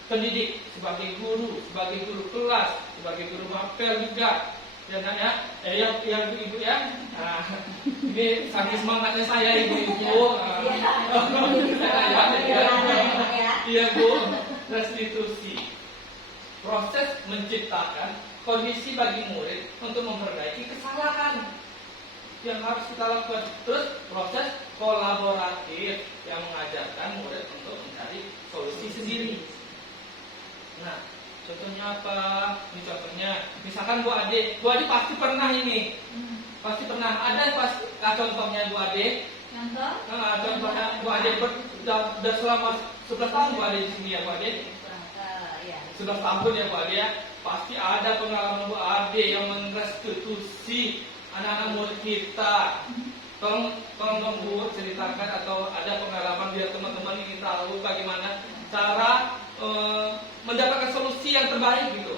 pendidik, sebagai guru kelas, sebagai guru mapel juga. Ya, yang ibu ya. Nah, ini saking semangatnya saya ibu-ibu. Iya Bu, restitusi. Proses menciptakan kondisi bagi murid untuk memperbaiki kesalahan yang harus kita lakukan. Terus proses kolaboratif yang mengajarkan murid untuk mencari solusi sendiri. Nah, contohnya apa? Ini contohnya, misalkan Bu Ade pasti pernah ini, pasti pernah ada pasti. Contohnya Bu Ade, contohnya Bu Ade sudah selama 11 tahun Bu Ade di sini ya Bu Ade. 11 tahun ya Bu Ade ya. Pasti ada pengalaman Bu Ade yang merestitusi anak-anak murid kita. Tolong Bu ceritakan atau ada pengalaman biar teman-teman ini tahu bagaimana cara mendapatkan solusi yang terbaik gitu.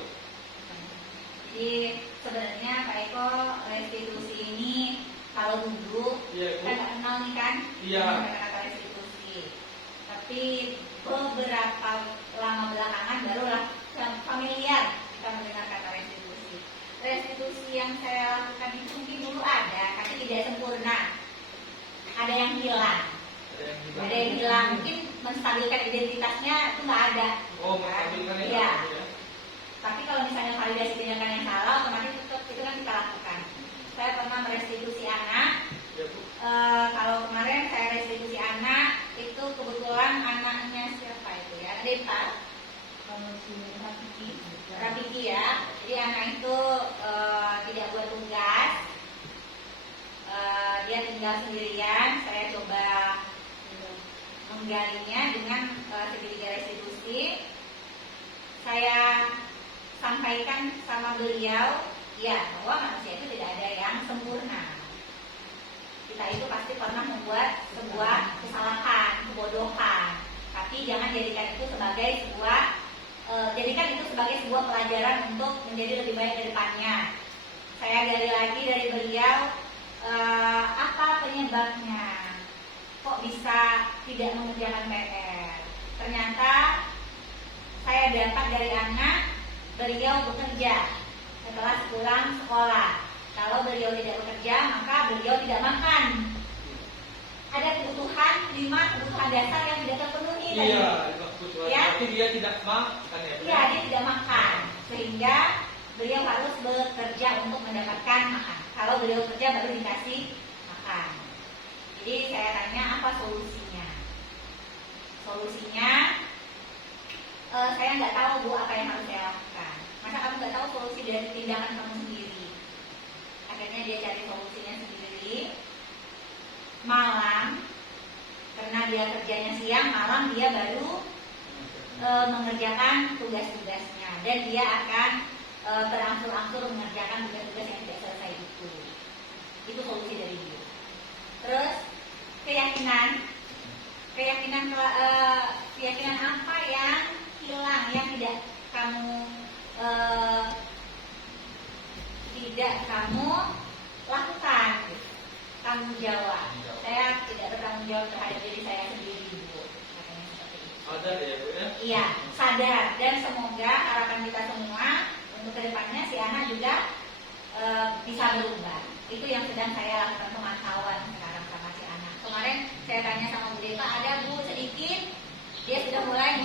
Jadi sebenarnya Pak Eko, restitusi ini kalau dulu kan nggak kenal nih kan, kata restitusi. Tapi beberapa lama belakangan barulah familiar kita mendengar kata restitusi. Restitusi yang saya lakukan itu mungkin dulu ada, tapi tidak sempurna. Ada yang hilang. Mungkin menstabilkan identitasnya itu nggak ada. Oh, menstabilkan ya. Tapi kalau misalnya validasi tindakan yang salah, otomatis itu kan kita lakukan. Saya pernah merestitusi anak. Kalau kemarin saya restitusi menderita Rafiki ya. Jadi anak itu tidak buat tugas, dia tinggal sendirian. Saya coba menggalinya dengan segitiga restitusi. Saya sampaikan sama beliau ya bahwa manusia itu tidak ada yang sempurna. Kita itu pasti pernah membuat sebuah kesalahan, kebodohan. Tapi jangan jadikan itu sebagai sebuah pelajaran untuk menjadi lebih baik ke depannya. Saya gali lagi dari beliau, apa penyebabnya? Kok bisa tidak mengerjakan PR? Ternyata saya dapat dari anak, beliau bekerja setelah pulang sekolah. Kalau beliau tidak bekerja, maka beliau tidak makan. Ada kebutuhan 5 kebutuhan dasar yang tidak terpenuhi tadi. Iya, kebutuhan. Ya? Tapi dia tidak makan ya. Iya, dia tidak makan. Sehingga beliau harus bekerja untuk mendapatkan makan. Kalau beliau kerja baru dikasih makan. Jadi saya tanya apa solusinya? Solusinya, saya nggak tahu Bu apa yang harus saya lakukan. Masa kamu nggak tahu solusi dari tindakan kamu sendiri? Akhirnya dia cari solusinya sendiri. Malam, karena dia kerjanya siang, malam dia baru mengerjakan tugas-tugasnya. Dan dia akan berangsur-angsur mengerjakan tugas-tugas yang tidak selesai itu. Itu solusi dari dia. Terus keyakinan apa yang hilang, yang tidak kamu lakukan? Tanggung jawab. Saya tidak bertanggung jawab terhadap diri saya sendiri, Bu. Katanya seperti itu. Sadar ya Bu ya? Iya, sadar. Dan semoga harapan kita semua untuk kedepannya si anak juga bisa berubah. Itu yang sedang saya lakukan pemantauan sekarang sama si anak. Kemarin saya tanya sama Bu Deva, ada Bu sedikit, dia sudah mulai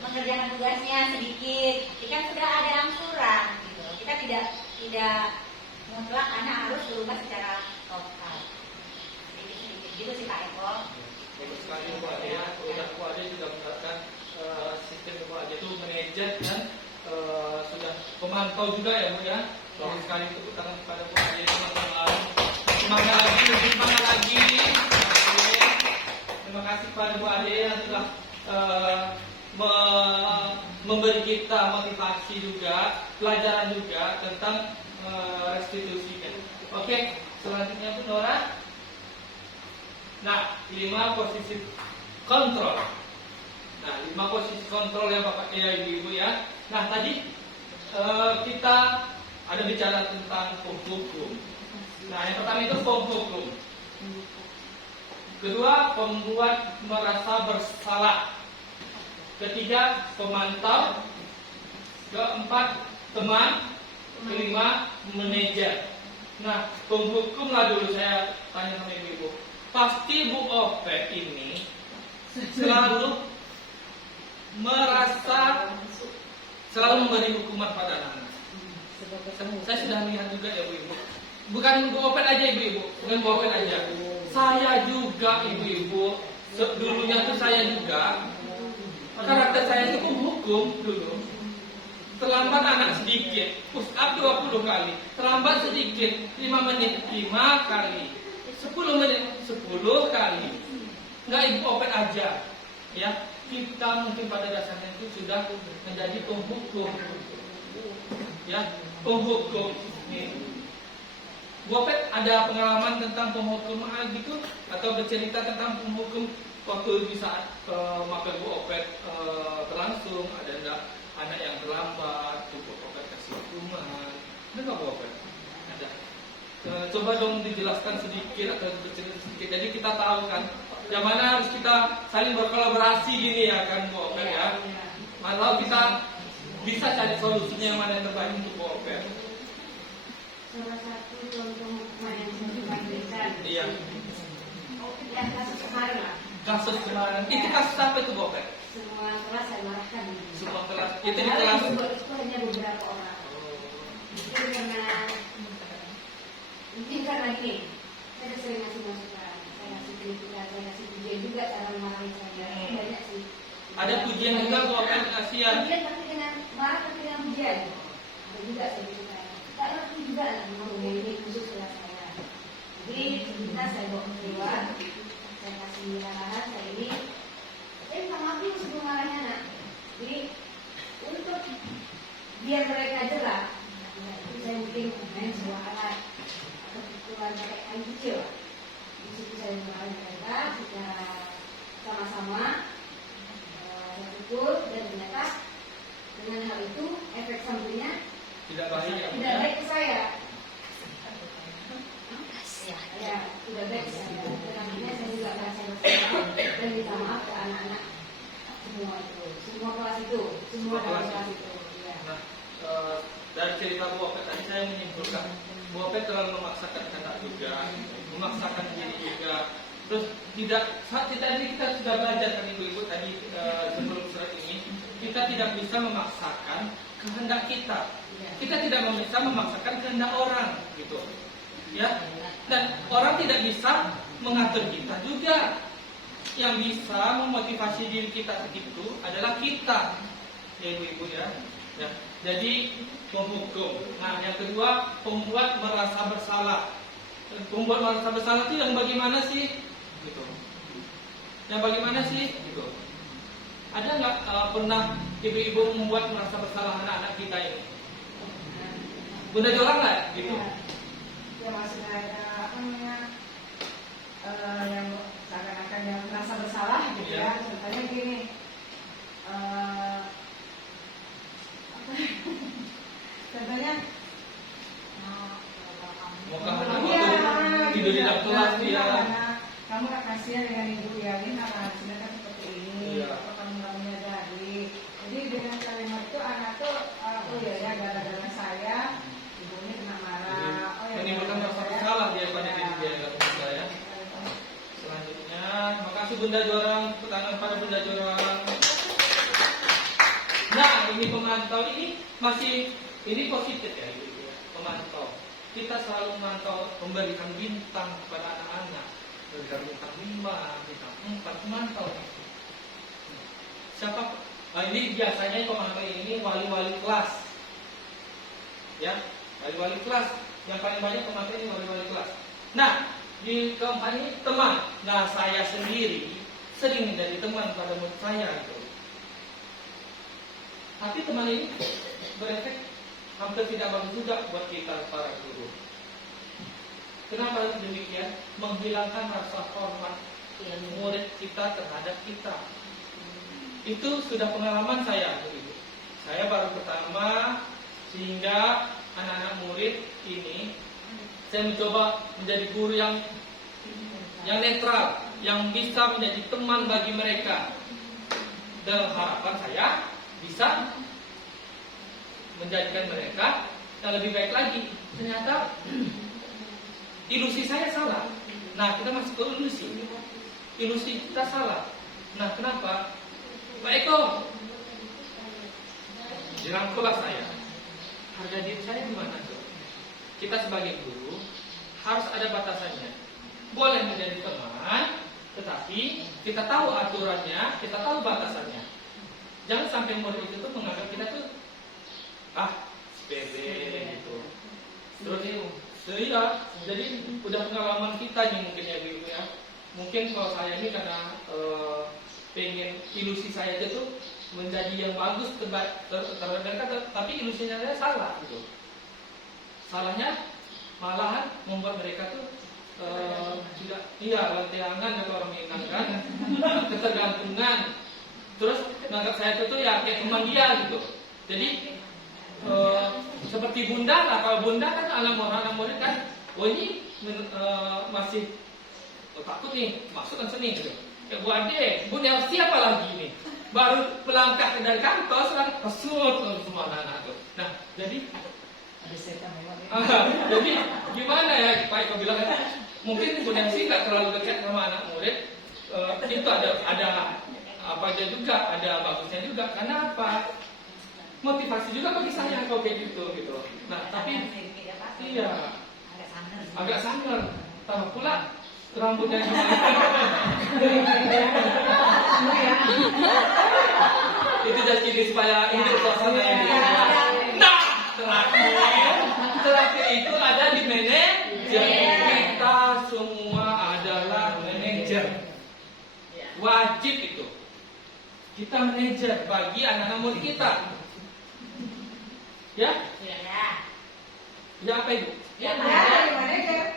mengerjakan tugasnya sedikit. Jadi kan sudah ada angsuran gitu. Kita tidak mutlak anak harus berubah secara total. Sedikit-sedikit gitu sih Pak Eko. Bagus sekali Bu Ade ya. Udah Bu Ade juga menerapkan sistem Bu Ade itu manajer dan sudah pemantau juga ya Bu ya. Bagus sekali, tepuk tangan kepada Bu Ade, teman-teman. Semangat lagi, lebih semangat lagi. Oke. Terima kasih kepada Bu Ade yang telah memberi kita motivasi juga, pelajaran juga tentang restitusinya. Oke, selanjutnya Bu Nora. Nah, 5 posisi kontrol. Nah, 5 posisi kontrol ya Bapak ya Ibu-ibu ya. Nah, tadi kita ada bicara tentang hukum. Nah, yang pertama itu hukum. Kedua, pembuat merasa bersalah. Ketiga, pemantau. Keempat, teman. Kelima, manajer. Nah, penghukumlah dulu saya tanya sama ibu-ibu. Pasti Bu Opet ini selalu memberi hukuman pada anak-anak. Saya sudah melihat juga ya Bu-ibu. Bukan Bu Opet aja ibu-ibu, bukan Bu Opet aja. Saya juga ibu-ibu, dulunya tuh saya juga. Karakter saya itu penghukum dulu. Terlambat anak sedikit, push up 20 kali. Terlambat sedikit, 5 menit, 5 kali. 10 menit, 10 kali. Nggak ibu Opet aja. Ya, kita mungkin pada dasarnya itu sudah menjadi penghukum. Ya, penghukum. Nih. Bu Opet ada pengalaman tentang penghukuman gitu atau bercerita tentang penghukum waktu di saat makan Bu Opet berlangsung, ada enggak anak yang terlambat, Bu Opet kasih hukuman? Ada nggak Bu Opet? Ada. Coba dong dijelaskan sedikit atau bercerita sedikit. Jadi kita tahu kan, yang mana harus kita saling berkolaborasi gini ya kan Bu Opet ya. Kalau kita bisa cari solusinya yang mana yang terbaik untuk Bu Opet. Salah satu contoh hukuman yang saya berikan. Iya. Yang kasus kemarin lah. Kasus kemarin. Itu kasus apa itu Bu Opet? Semua kelas saya marahkan. Semua kelas. Itu di Kalau kelas. yang buat itu hanya beberapa orang. Itu karena mungkin karena gini, saya sering ngasih masukan, saya ngasih kritikan, saya ngasih pujian juga cara memarahi saya. Banyak sih. Ada pujian juga Bu Opet kasihan. Pujian tapi dengan marah tapi dengan pujian. Ada juga saya juga. Tak ngerti juga ini khusus kelas saya. Jadi kita saya bawa keluar, saya kasih arahan saya ini. Minta maaf dulu sebelum marahnya nak. Jadi untuk biar mereka jerah, itu saya mungkin main sebuah alat atau pukulan pakai kayu kecil. Di situ saya marahin mereka secara sama-sama. Saya pukul dan ternyata dengan hal itu efek sampingnya Tidak baik ya. tidak baik ke saya. Ya, tidak baik ke saya. Dan akhirnya saya juga merasa bersalah dan minta maaf ke anak-anak semua itu, semua kelas itu, semua dalam kelas itu. Ya. Nah, dari cerita Bu Opet tadi saya menyimpulkan Bu Opet terlalu memaksakan kata juga, memaksakan diri juga. Terus saat tadi kita sudah belajar kan ibu-ibu tadi sebelum surat ini, kita tidak bisa memaksakan kehendak kita. Kita tidak bisa memaksakan kehendak orang, gitu. Ya, dan orang tidak bisa mengatur kita juga. Yang bisa memotivasi diri kita itu adalah kita, ya ibu-ibu ya. Ya. Jadi menghukum. Nah, yang kedua, pembuat merasa bersalah. Pembuat merasa bersalah itu yang bagaimana sih? Gitu. Yang bagaimana sih? Gitu. Ada nggak pernah ibu-ibu membuat merasa bersalah anak-anak kita ini? Bunda Jolang nggak? Gitu. Ya maksudnya apa namanya yang seakan-akan yang merasa bersalah gitu ya. Contohnya gini, contohnya Mau tidur di dalam kelas dia. Kamu gak kasihan dengan ibu ya, ini hasilnya kan seperti ini. Iya. Apa kamu gak menyadari? Jadi dengan kalimat itu anak tuh oh ya gara-gara saya ibunya kena marah. Oh ya Menimbulkan rasa bersalah dia pada diri dia nggak bisa ya. Selanjutnya, makasih Bunda Jorang, tepuk tangan pada Bunda Jorang. Nah, ini pemantau ini positif ya ibu ya, pemantau. Kita selalu memantau, memberikan bintang kepada anak-anak, memberikan bintang 5, bintang 4, memantau. Siapa? Ini biasanya pemantau ini wali-wali kelas, ya, wali-wali kelas. Yang paling banyak pemantau ini wali-wali kelas. Nah, di keempat ini teman. Nah, saya sendiri sering menjadi teman pada murid saya itu. Tapi teman ini berefek hampir tidak bagus juga buat kita para guru. Kenapa demikian? Menghilangkan rasa hormat murid kita terhadap kita. Itu sudah pengalaman saya, ibu. Saya baru pertama sehingga anak-anak murid ini saya mencoba menjadi guru yang netral, yang bisa menjadi teman bagi mereka. Dalam harapan saya bisa menjadikan mereka yang lebih baik lagi. Ternyata ilusi saya salah. Nah, kita masuk ke ilusi. Ilusi kita salah. Nah, kenapa? Pak Eko, dirangkulah saya. Harga diri saya gimana tuh? Kita sebagai guru harus ada batasannya. Boleh menjadi teman, tetapi kita tahu aturannya, kita tahu batasannya. Jangan sampai murid itu tuh menganggap kita tuh sepele gitu. Terus jadi udah pengalaman kita nih mungkin ya ibu ya. Mungkin kalau saya ini karena pengen ilusi saya itu tuh menjadi yang bagus terhadap mereka, tapi ilusinya saya salah gitu. Salahnya malahan membuat mereka tuh tidak lantiangan atau orang Minang kan, ketergantungan. Terus menganggap saya itu tuh ya kayak teman dia gitu. Jadi seperti bunda lah, kalau bunda kan anak murid kan, oh ini masih takut nih, masukkan seni gitu. Ya Bu Ade, Bu harus siapa lagi nih? Baru melangkah dari kantor, sekarang pesut semua anak-anak tuh. Nah, jadi ada setan lewat. Jadi gimana ya Pak Eko bilang mungkin Bu Nancy nggak terlalu dekat sama anak murid. Itu ada apa aja juga, ada bagusnya juga. Karena apa? Motivasi juga bagi saya kalau kayak gitu. Nah, tapi iya agak sangar. Tambah pula rambutnya juga. wajib itu kita manajer bagi anak-anak murid kita. Ya? Ya. Ya apa itu? Ya,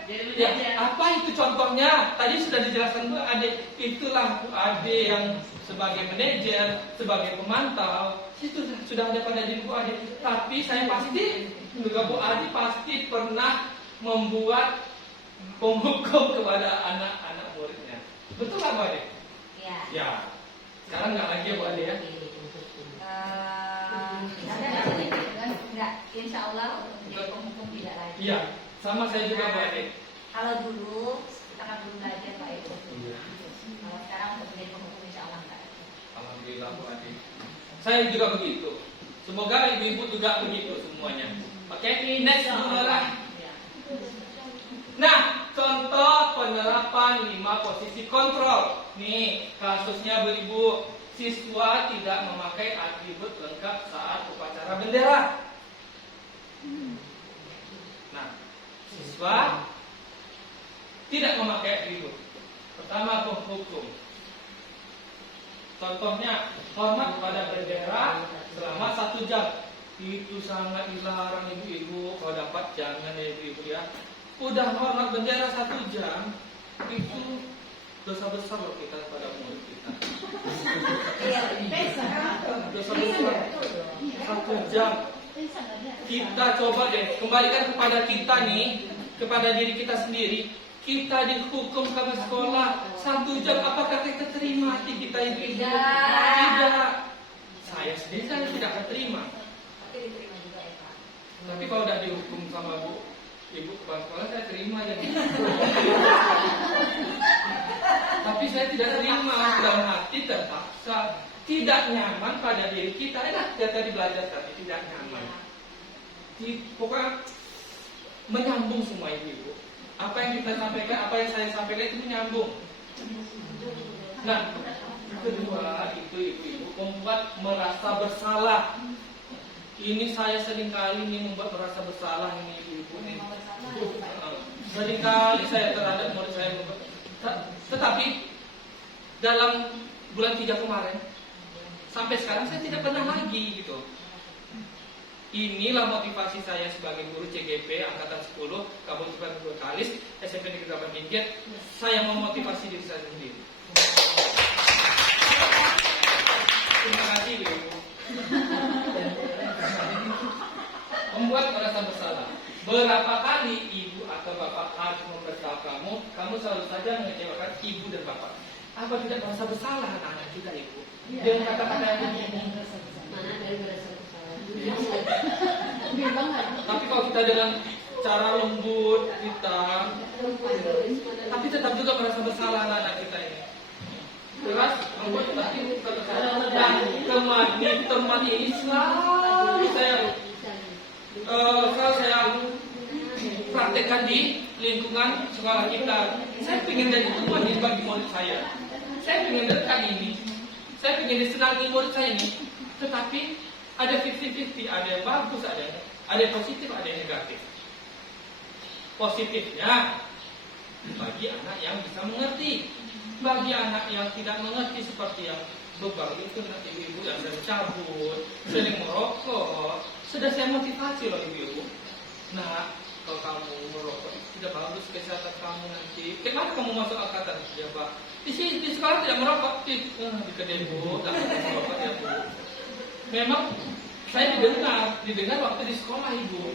jadi Ya, manajer. apa itu contohnya? Tadi sudah dijelaskan Bu Ade. Itulah Bu Ade yang sebagai manajer, sebagai pemantau. Itu sudah ada pada diri Bu Ade. Tapi saya pasti juga Bu Ade pasti pernah membuat penghukum kepada anak-anak muridnya. Betul nggak Bu Ade? Ya. Ya. Sekarang nggak lagi ya Bu Ade ya. Enggak, insya Allah untuk menjadi penghukum tidak lagi. Iya. Sama saya juga Bu Ade. Kalau dulu kita kan belum belajar Pak Ibu. Iya. Kalau sekarang untuk menjadi penghukum insya Allah enggak. Alhamdulillah Bu Ade. Saya juga begitu. Semoga ibu-ibu juga begitu semuanya. Oke, next adalah. Ya. Nah, contoh penerapan 5 posisi kontrol. Nih, kasusnya beribu. Siswa tidak memakai atribut lengkap saat upacara bendera. Nah, siswa tidak memakai atribut. Pertama, penghukum. Contohnya, hormat pada bendera selama 1 jam. Itu sangat dilarang ibu-ibu. Kalau dapat jangan ya ibu-ibu ya. Udah hormat bendera 1 jam, itu dosa besar loh kita pada murid kita. Iya, Dosa besar. 1 jam. Kita coba deh kembalikan kepada kita nih, kepada diri kita sendiri. Kita dihukum karena sekolah 1 jam, apakah kita terima hati kita itu? Tidak. Saya sendiri saya tidak akan terima. Tapi diterima juga ya Pak. Tapi kalau udah dihukum sama ibu kepala sekolah, saya terima ya. Tapi saya tidak terima, dalam hati terpaksa, tidak nyaman pada diri kita. Dia tadi belajar tapi tidak nyaman. Pokoknya menyambung semua ibu-ibu. Apa yang kita sampaikan, apa yang saya sampaikan itu menyambung. Nah, kedua itu ibu-ibu membuat merasa bersalah. Ini saya seringkali membuat merasa bersalah ini ibu-ibu nih. Seringkali saya terhadap murid saya membuat. Tetapi dalam bulan 3 kemarin sampai sekarang saya tidak pernah lagi gitu. Inilah motivasi saya sebagai guru CGP Angkatan 10 Kabupaten Bengkalis SMP Negeri 8 Ginjat. Saya memotivasi diri saya sendiri. Terima kasih ibu. Membuat merasa bersalah. Berapa kali ibu atau bapak harus memberitahu kamu selalu saja mengecewakan ibu dan bapak. Apa tidak merasa bersalah anak-anak kita ibu? Dengan kata-kata yang Mana ada yang merasa bersalah? tapi kalau kita dengan cara lembut kita, tapi tetap juga merasa bersalah anak-anak kita ini. Keras, lembut, tapi teman ini selalu saya praktekkan di lingkungan sekolah kita. Saya ingin jadi teman ini bagi murid saya. Saya ingin dekat ini. Saya ingin disenangi murid saya ini. Tetapi ada 50-50, ada yang bagus, ada yang positif, ada yang negatif. Positifnya bagi anak yang bisa mengerti. Bagi anak yang tidak mengerti seperti yang beberapa itu nanti ibu yang sering cabut, sering merokok, sudah saya motivasi loh ibu. Nah, kalau kamu merokok itu tidak bagus kesehatan kamu nanti. Bagaimana kamu masuk angkatan? Ya Pak, di sekolah tidak merokok. Di kedai bu, tidak merokok ya Bu. Memang saya didengar waktu di sekolah ibu.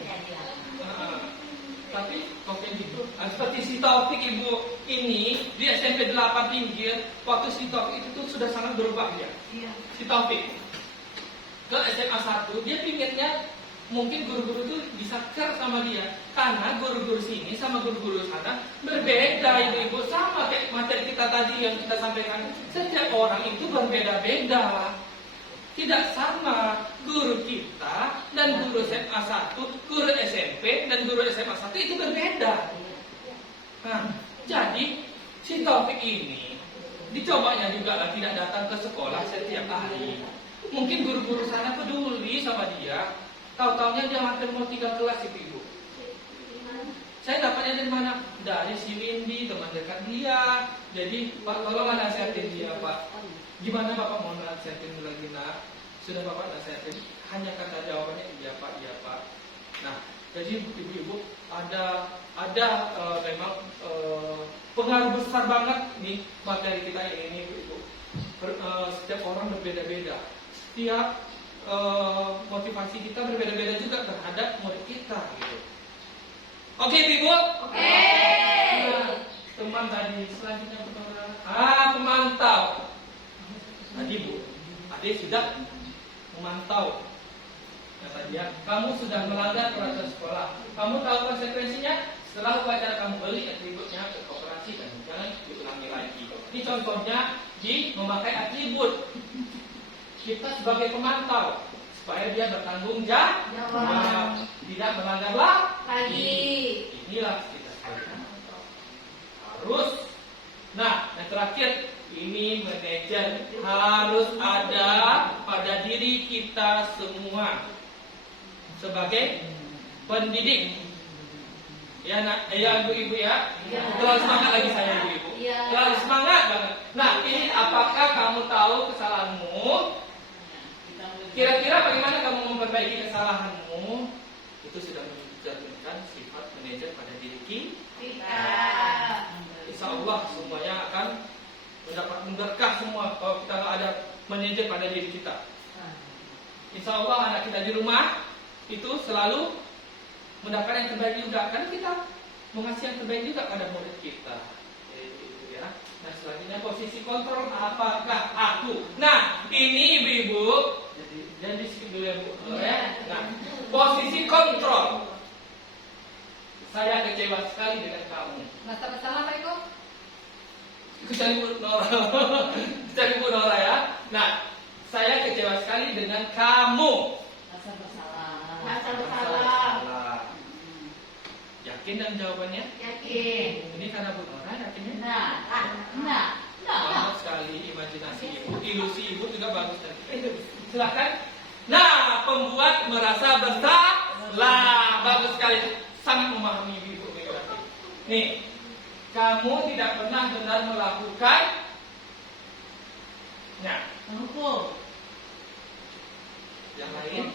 Tapi kopi gitu. Seperti si Taufik ibu ini di SMP 8 Pinggir, waktu si Taufik itu tuh sudah sangat berubah dia. Si Taufik ke SMA 1 dia pinginnya mungkin guru-guru itu bisa care sama dia, karena guru-guru sini sama guru-guru sana berbeda ibu-ibu. Sama kayak materi kita tadi yang kita sampaikan, setiap orang itu berbeda-beda. Tidak sama guru kita dan guru SMA 1, guru SMP dan guru SMA 1 itu berbeda. Nah, jadi si Taufik ini dicobanya juga lah tidak datang ke sekolah setiap hari. Mungkin guru-guru sana peduli sama dia. Tahu-taunya dia hampir mau 3 kelas itu ibu. Saya dapatnya dari mana? Dari si Windy, teman dekat dia. Jadi Pak, tolong nasihatin dia Pak. Gimana Bapak mau nasihatin lagi nak? Sudah Bapak nasihatin, hanya kata jawabannya iya Pak. Nah, jadi ibu-ibu ada memang pengaruh besar banget nih materi kita ini ibu-ibu. Setiap orang berbeda-beda. Setiap motivasi kita berbeda-beda juga terhadap murid kita gitu. Oke ibu. Oke. Nah, teman tadi selanjutnya pemantau. Tadi Bu, adik sudah memantau. Kata dia, kamu sudah melanggar peraturan sekolah. Kamu tahu konsekuensinya? Setelah upacara kamu beli atributnya ke koperasi dan jangan diulangi lagi. Ini contohnya di memakai atribut. Kita sebagai pemantau supaya dia bertanggung jawab, tidak melanggar lagi. Inilah kita sebagai pemantau. Harus. Nah, yang terakhir ini manajer harus ada pada diri kita semua sebagai pendidik. Ya nak, ya ibu-ibu ya. Terlalu semangat lagi saya ibu-ibu. Terlalu semangat banget. Nah, ini apakah kamu tahu kesalahanmu? Kira-kira bagaimana kamu memperbaiki kesalahanmu? Itu sudah mencerminkan sifat manajer pada diri kita. Insya Allah semuanya akan mendapat berkah semua kalau kita ada manajer pada diri kita. Insya Allah anak kita di rumah itu selalu mendapatkan yang terbaik juga, karena kita mengasih yang terbaik juga pada murid kita. Itu ya. Nah selanjutnya posisi kontrol apakah aku. Nah ini ibu-ibu, jadi skip dulu ya Bu. Nah posisi kontrol. Saya kecewa sekali dengan kamu. Merasa bersalah Pak Eko? Kecuali Bu Nora ya. Nah, saya kecewa sekali dengan kamu. Rasa bersalah. Yakin dan jawabannya? Yakin. Ini karena Bu Nora yakinnya? Nah. Bagus sekali imajinasi ibu, ilusi ibu juga bagus tadi. Silakan. Nah, pembuat merasa bersalah. Bagus sekali. Sangat memahami ibu Megawati. Nih, kamu tidak pernah benar melakukan Penghukum. yang lain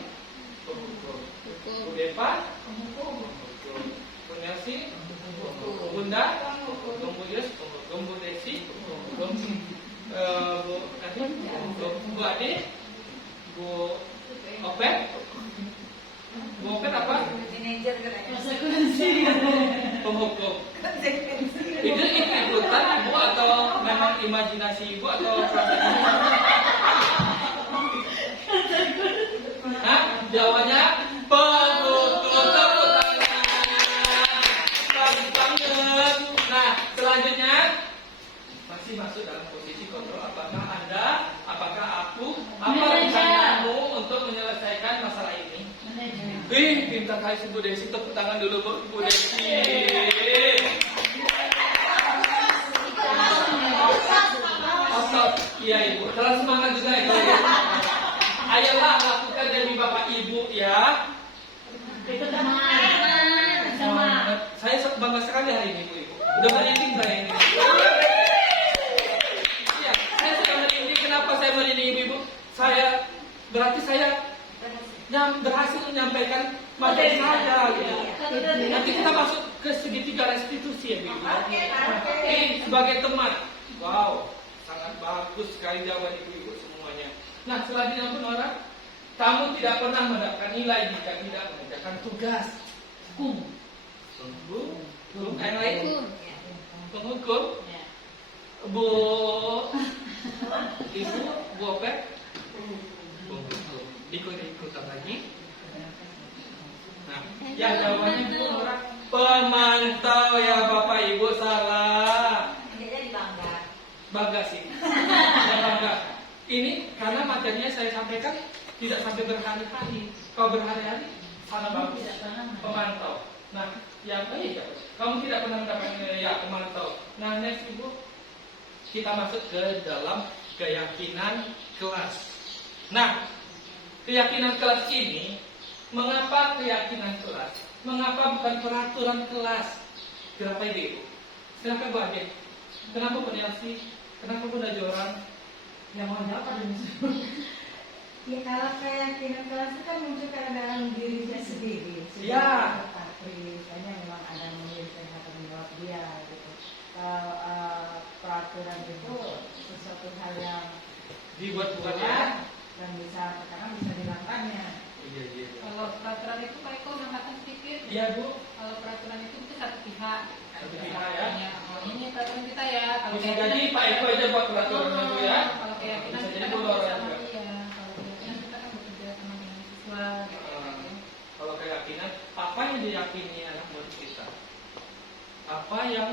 penghukum. Bu Depa Penghukum. penghukum. Bu Nelsi penghukum. Bunda penghukum. Bu Yus penghukum. Bu Desi penghukum. Bu Ade Bu Opet. Bu Opet apa? Manajer katanya. Konsekuensi. Penghukum. Itu ikutan ibu atau memang imajinasi ibu atau Hah? Jawabannya penghukum. Tepuk tangan. Bagus banget. Nah, selanjutnya masih masuk dalam posisi kontrol. Apakah aku, apa rencanamu untuk menyelesaikan masalah ini? Pintar kali si Bu Desi, tepuk tangan dulu Bu Desi. Otot, iya Ibu, terlalu semangat juga ya. Ayolah lakukan demi Bapak Ibu ya. Saya bangga sekali hari ini Ibu. Udah merinding saya ini. Iya, saya sudah merinding. Kenapa saya merinding Ibu? Berarti saya berhasil menyampaikan materi saya gitu. Nanti kita masuk ke segitiga restitusi ya Bu. Ini sebagai teman. Wow, sangat bagus sekali jawaban ibu-ibu semuanya. Nah selanjutnya Bu Nora, kamu tidak pernah mendapatkan nilai jika tidak mengerjakan tugas. Hukum. Yang lain? Penghukum. Bu Ibu, Bu Opet. Ikut-ikutan lagi. Nah, ya jawabannya Bu Nora, pemantau ya Bapak Ibu salah. Jadi Bangga sih. Ya, bangga. Ini karena materinya saya sampaikan tidak sampai berhari-hari. Kalau berhari-hari sangat bagus. Pemantau. Nah, yang kamu tidak pernah mendapatkan ya pemantau. Nah, next Ibu, kita masuk ke dalam keyakinan kelas. Nah, keyakinan kelas ini, mengapa keyakinan kelas? Mengapa bukan peraturan kelas? Kenapa Ibu? Kenapa Bu Ade? Kenapa Bu Nelsi? Kenapa Bu Najoran? Yang mau jawab ada Ya kalau keyakinan kelas itu kan muncul karena dalam dirinya sendiri. Ya. Misalnya memang ada memiliki hak tanggung jawab dia gitu. Kalau peraturan itu sesuatu hal yang Dibuat-buat ya? dan bisa sekarang bisa dilakukannya. Iya. Kalau peraturan itu Pak Eko mengatakan sedikit. Iya Bu. Kalau peraturan itu satu pihak. Satu pihak ya. Ini peraturan kita ya. Kalau Bisa keyakinan jadi Pak Eko aja buat peraturan itu ya. Kalau keyakinan Bisa kita jadi kan Bu bekerja Laura sama juga. dia. Kalau keyakinan kita kan bekerja sama dengan siswa. Kalau keyakinan, apa yang diyakini anak murid kita? Apa yang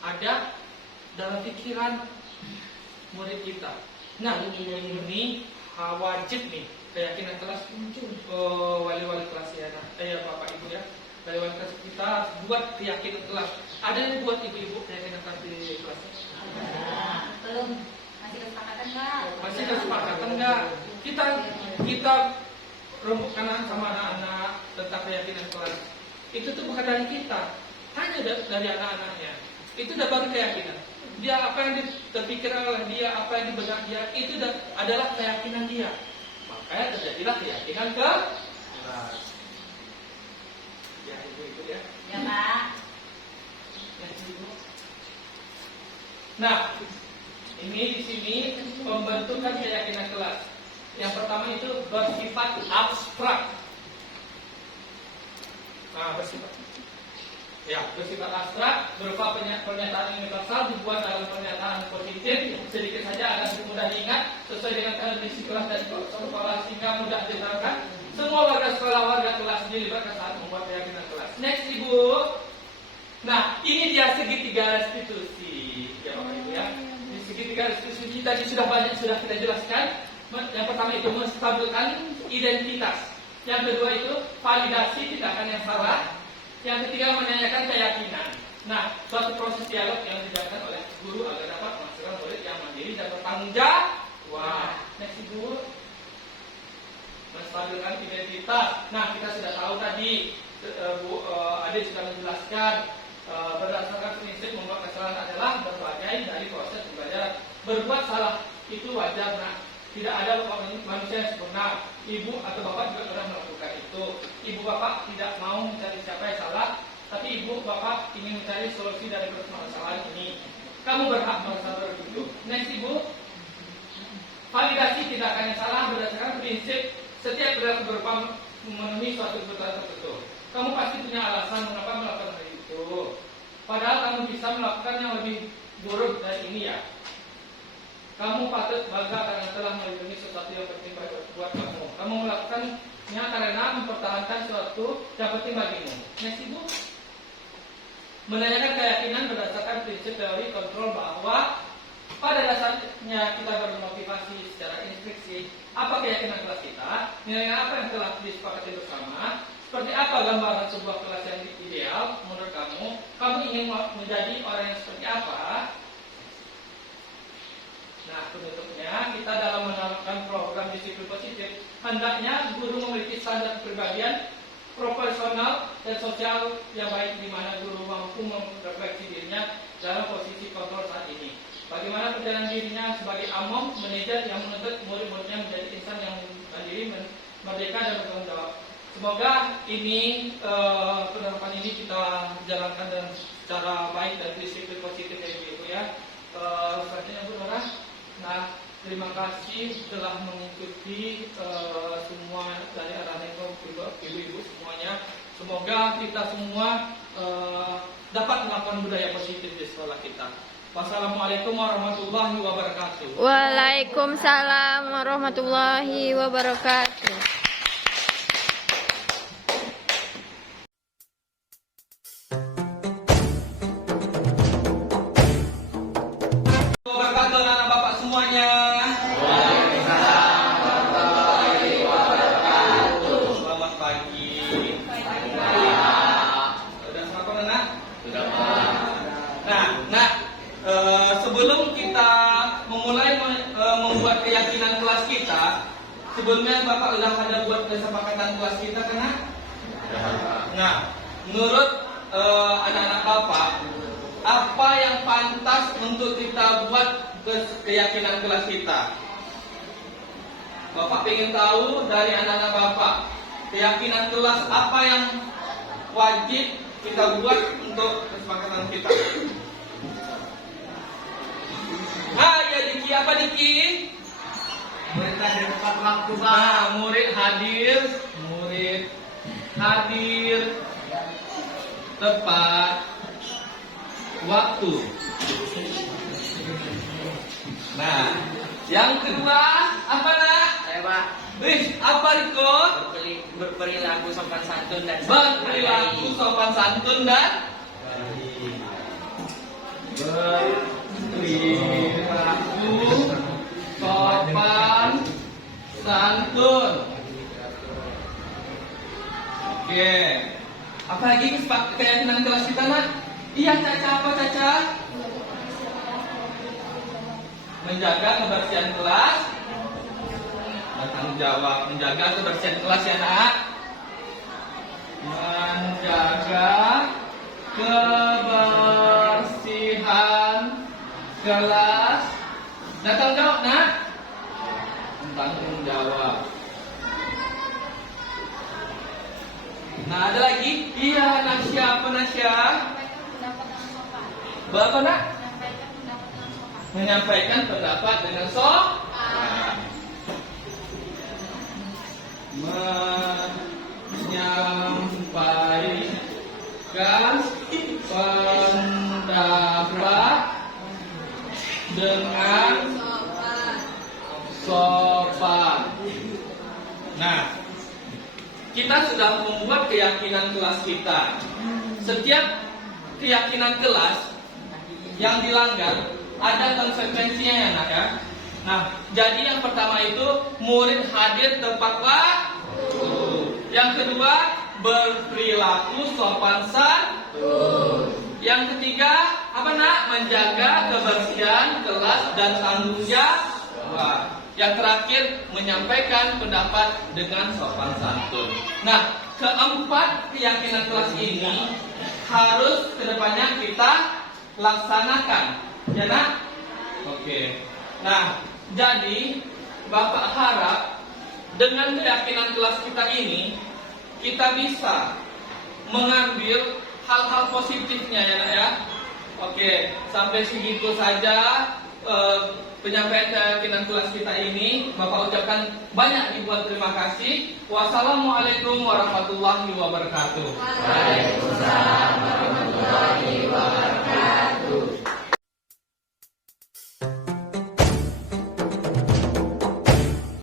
ada dalam pikiran murid kita? Nah, ini wajib nih keyakinan kelas muncul. Wali-wali kelas ya, Bapak Ibu ya. Wali-wali kelas kita buat keyakinan kelas. Ada yang buat ibu-ibu keyakinan kelas di kelas? Belum. Masih kesepakatan nggak? Masih kesepakatan nggak? Kita rumputkan sama anak-anak tentang keyakinan kelas. Itu tuh bukan dari kita, hanya dari anak-anaknya. Itu udah baru keyakinan. Dia apa yang terpikir oleh dia, apa yang di benak dia, itu adalah keyakinan dia. Makanya terjadilah keyakinan kelas. Ya itu ya. Ya Pak. Ya, Ibu. Nah, ini di sini pembentukan keyakinan kelas. Yang pertama itu bersifat abstrak. Nah, bersifat abstrak berupa pernyataan universal dibuat dalam pernyataan positif, sedikit saja agar mudah diingat sesuai dengan kondisi kelas dan sekolah sehingga mudah diterapkan. Semua warga kelas dilibatkan saat membuat keyakinan kelas. Next Ibu. Nah, ini dia segitiga restitusi. Ya Bapak Ibu ya. Di segitiga restitusi tadi sudah kita jelaskan. Yang pertama itu menstabilkan identitas. Yang kedua itu validasi tindakan yang salah. Yang ketiga menanyakan keyakinan. Nah, suatu proses dialog yang dijalankan oleh guru agar dapat menghasilkan murid yang mandiri dan bertanggung jawab. Wah, next Ibu. Menstabilkan identitas. Nah, kita sudah tahu tadi Bu Ade sudah menjelaskan berdasarkan prinsip membuat kesalahan adalah berbagai dari proses pembelajaran. Berbuat salah itu wajar. Nah, tidak ada manusia yang sempurna. Ibu atau bapak juga pernah melakukan itu. Ibu bapak tidak mau mencari siapa yang salah, tapi ibu bapak ingin mencari solusi dari permasalahan ini. Kamu berhak merasa begitu. Next Ibu. Validasi tindakan yang salah berdasarkan prinsip setiap perilaku berupa memenuhi suatu kebutuhan tertentu. Kamu pasti punya alasan mengapa melakukan hal itu. Padahal kamu bisa melakukan yang lebih buruk dari ini ya. Kamu patut bangga karena telah melindungi sesuatu yang penting buat kamu. Kamu melakukannya karena mempertahankan sesuatu yang penting bagimu. Next Ibu. Menanyakan keyakinan berdasarkan prinsip teori kontrol bahwa pada dasarnya kita bermotivasi secara instruksi apa keyakinan kelas kita, nilai apa yang telah disepakati bersama, seperti apa gambaran sebuah kelas yang ideal menurut kamu, kamu ingin menjadi orang yang seperti apa. Nah, penutupnya kita dalam menerapkan program disiplin positif, hendaknya guru memiliki standar kepribadian profesional dan sosial yang baik, di mana guru mampu merefleksi dirinya dalam posisi kontrol saat ini. Bagaimana perjalanan dirinya sebagai among manajer yang menuntut murid-muridnya menjadi insan yang mandiri, merdeka dan bertanggung jawab. Semoga ini penerapan ini kita jalankan dengan secara baik dan disiplin positif ya Ibu ya. Selanjutnya Bu Nora. Nah, terima kasih telah mengikuti semua dari anak-anak ibu-ibu semuanya. Semoga kita semua dapat melakukan budaya positif di sekolah kita. Wassalamualaikum warahmatullahi wabarakatuh. Waalaikumsalam warahmatullahi wabarakatuh. Wabarakatuh anak bapak semuanya. Selamat pagi. Sudah sarapan anak? Sudah Pak. Nah, sebelum kita memulai membuat keyakinan kelas kita, sebelumnya Bapak sudah ada buat kesepakatan kelas kita kan? Nah, menurut anak-anak Bapak, apa yang pantas untuk kita buat keyakinan kelas kita? Bapak ingin tahu dari anak-anak Bapak, keyakinan kelas apa yang wajib kita buat untuk kesepakatan kita? Ya Diki, apa Diki? Murid hadir tepat waktu, Pak. Nah, murid hadir tepat waktu. Nah, yang kedua apa nak? Saya, Pak, Apa Riko? berperilaku sopan santun dan Berperilaku sopan santun dan berperilaku sopan santun. Oke. Apa lagi keyakinan kelas kita nak? Iya Caca, apa Caca? Menjaga kebersihan kelas. Tanggung jawab menjaga kebersihan kelas ya nak. Menjaga kebersihan kelas. Tanggung jawab nak. Tanggung jawab. Nah ada lagi. Iya Nasya, apa Nasya? Bapak nak? Menyampaikan pendapat dengan sopan. Menyampaikan pendapat dengan sopan. Nah, kita sudah membuat keyakinan kelas kita. Setiap keyakinan kelas yang dilanggar ada konsekuensinya ya nak ya. Nah, jadi yang pertama itu murid hadir tepat waktu. Yang kedua berperilaku sopan santun. Yang ketiga apa nak? Menjaga kebersihan kelas dan tanggung jawab. Yang terakhir menyampaikan pendapat dengan sopan santun. Nah, keempat keyakinan kelas ini harus kedepannya kita laksanakan, ya nak? Oke. Nah, jadi Bapak harap dengan keyakinan kelas kita ini kita bisa mengambil hal-hal positifnya ya nak ya. Oke, sampai segitu saja penyampaian keyakinan kelas kita ini. Bapak ucapkan banyak ribuan terima kasih. Wassalamualaikum warahmatullahi wabarakatuh. Waalaikumsalam warahmatullahi wabarakatuh.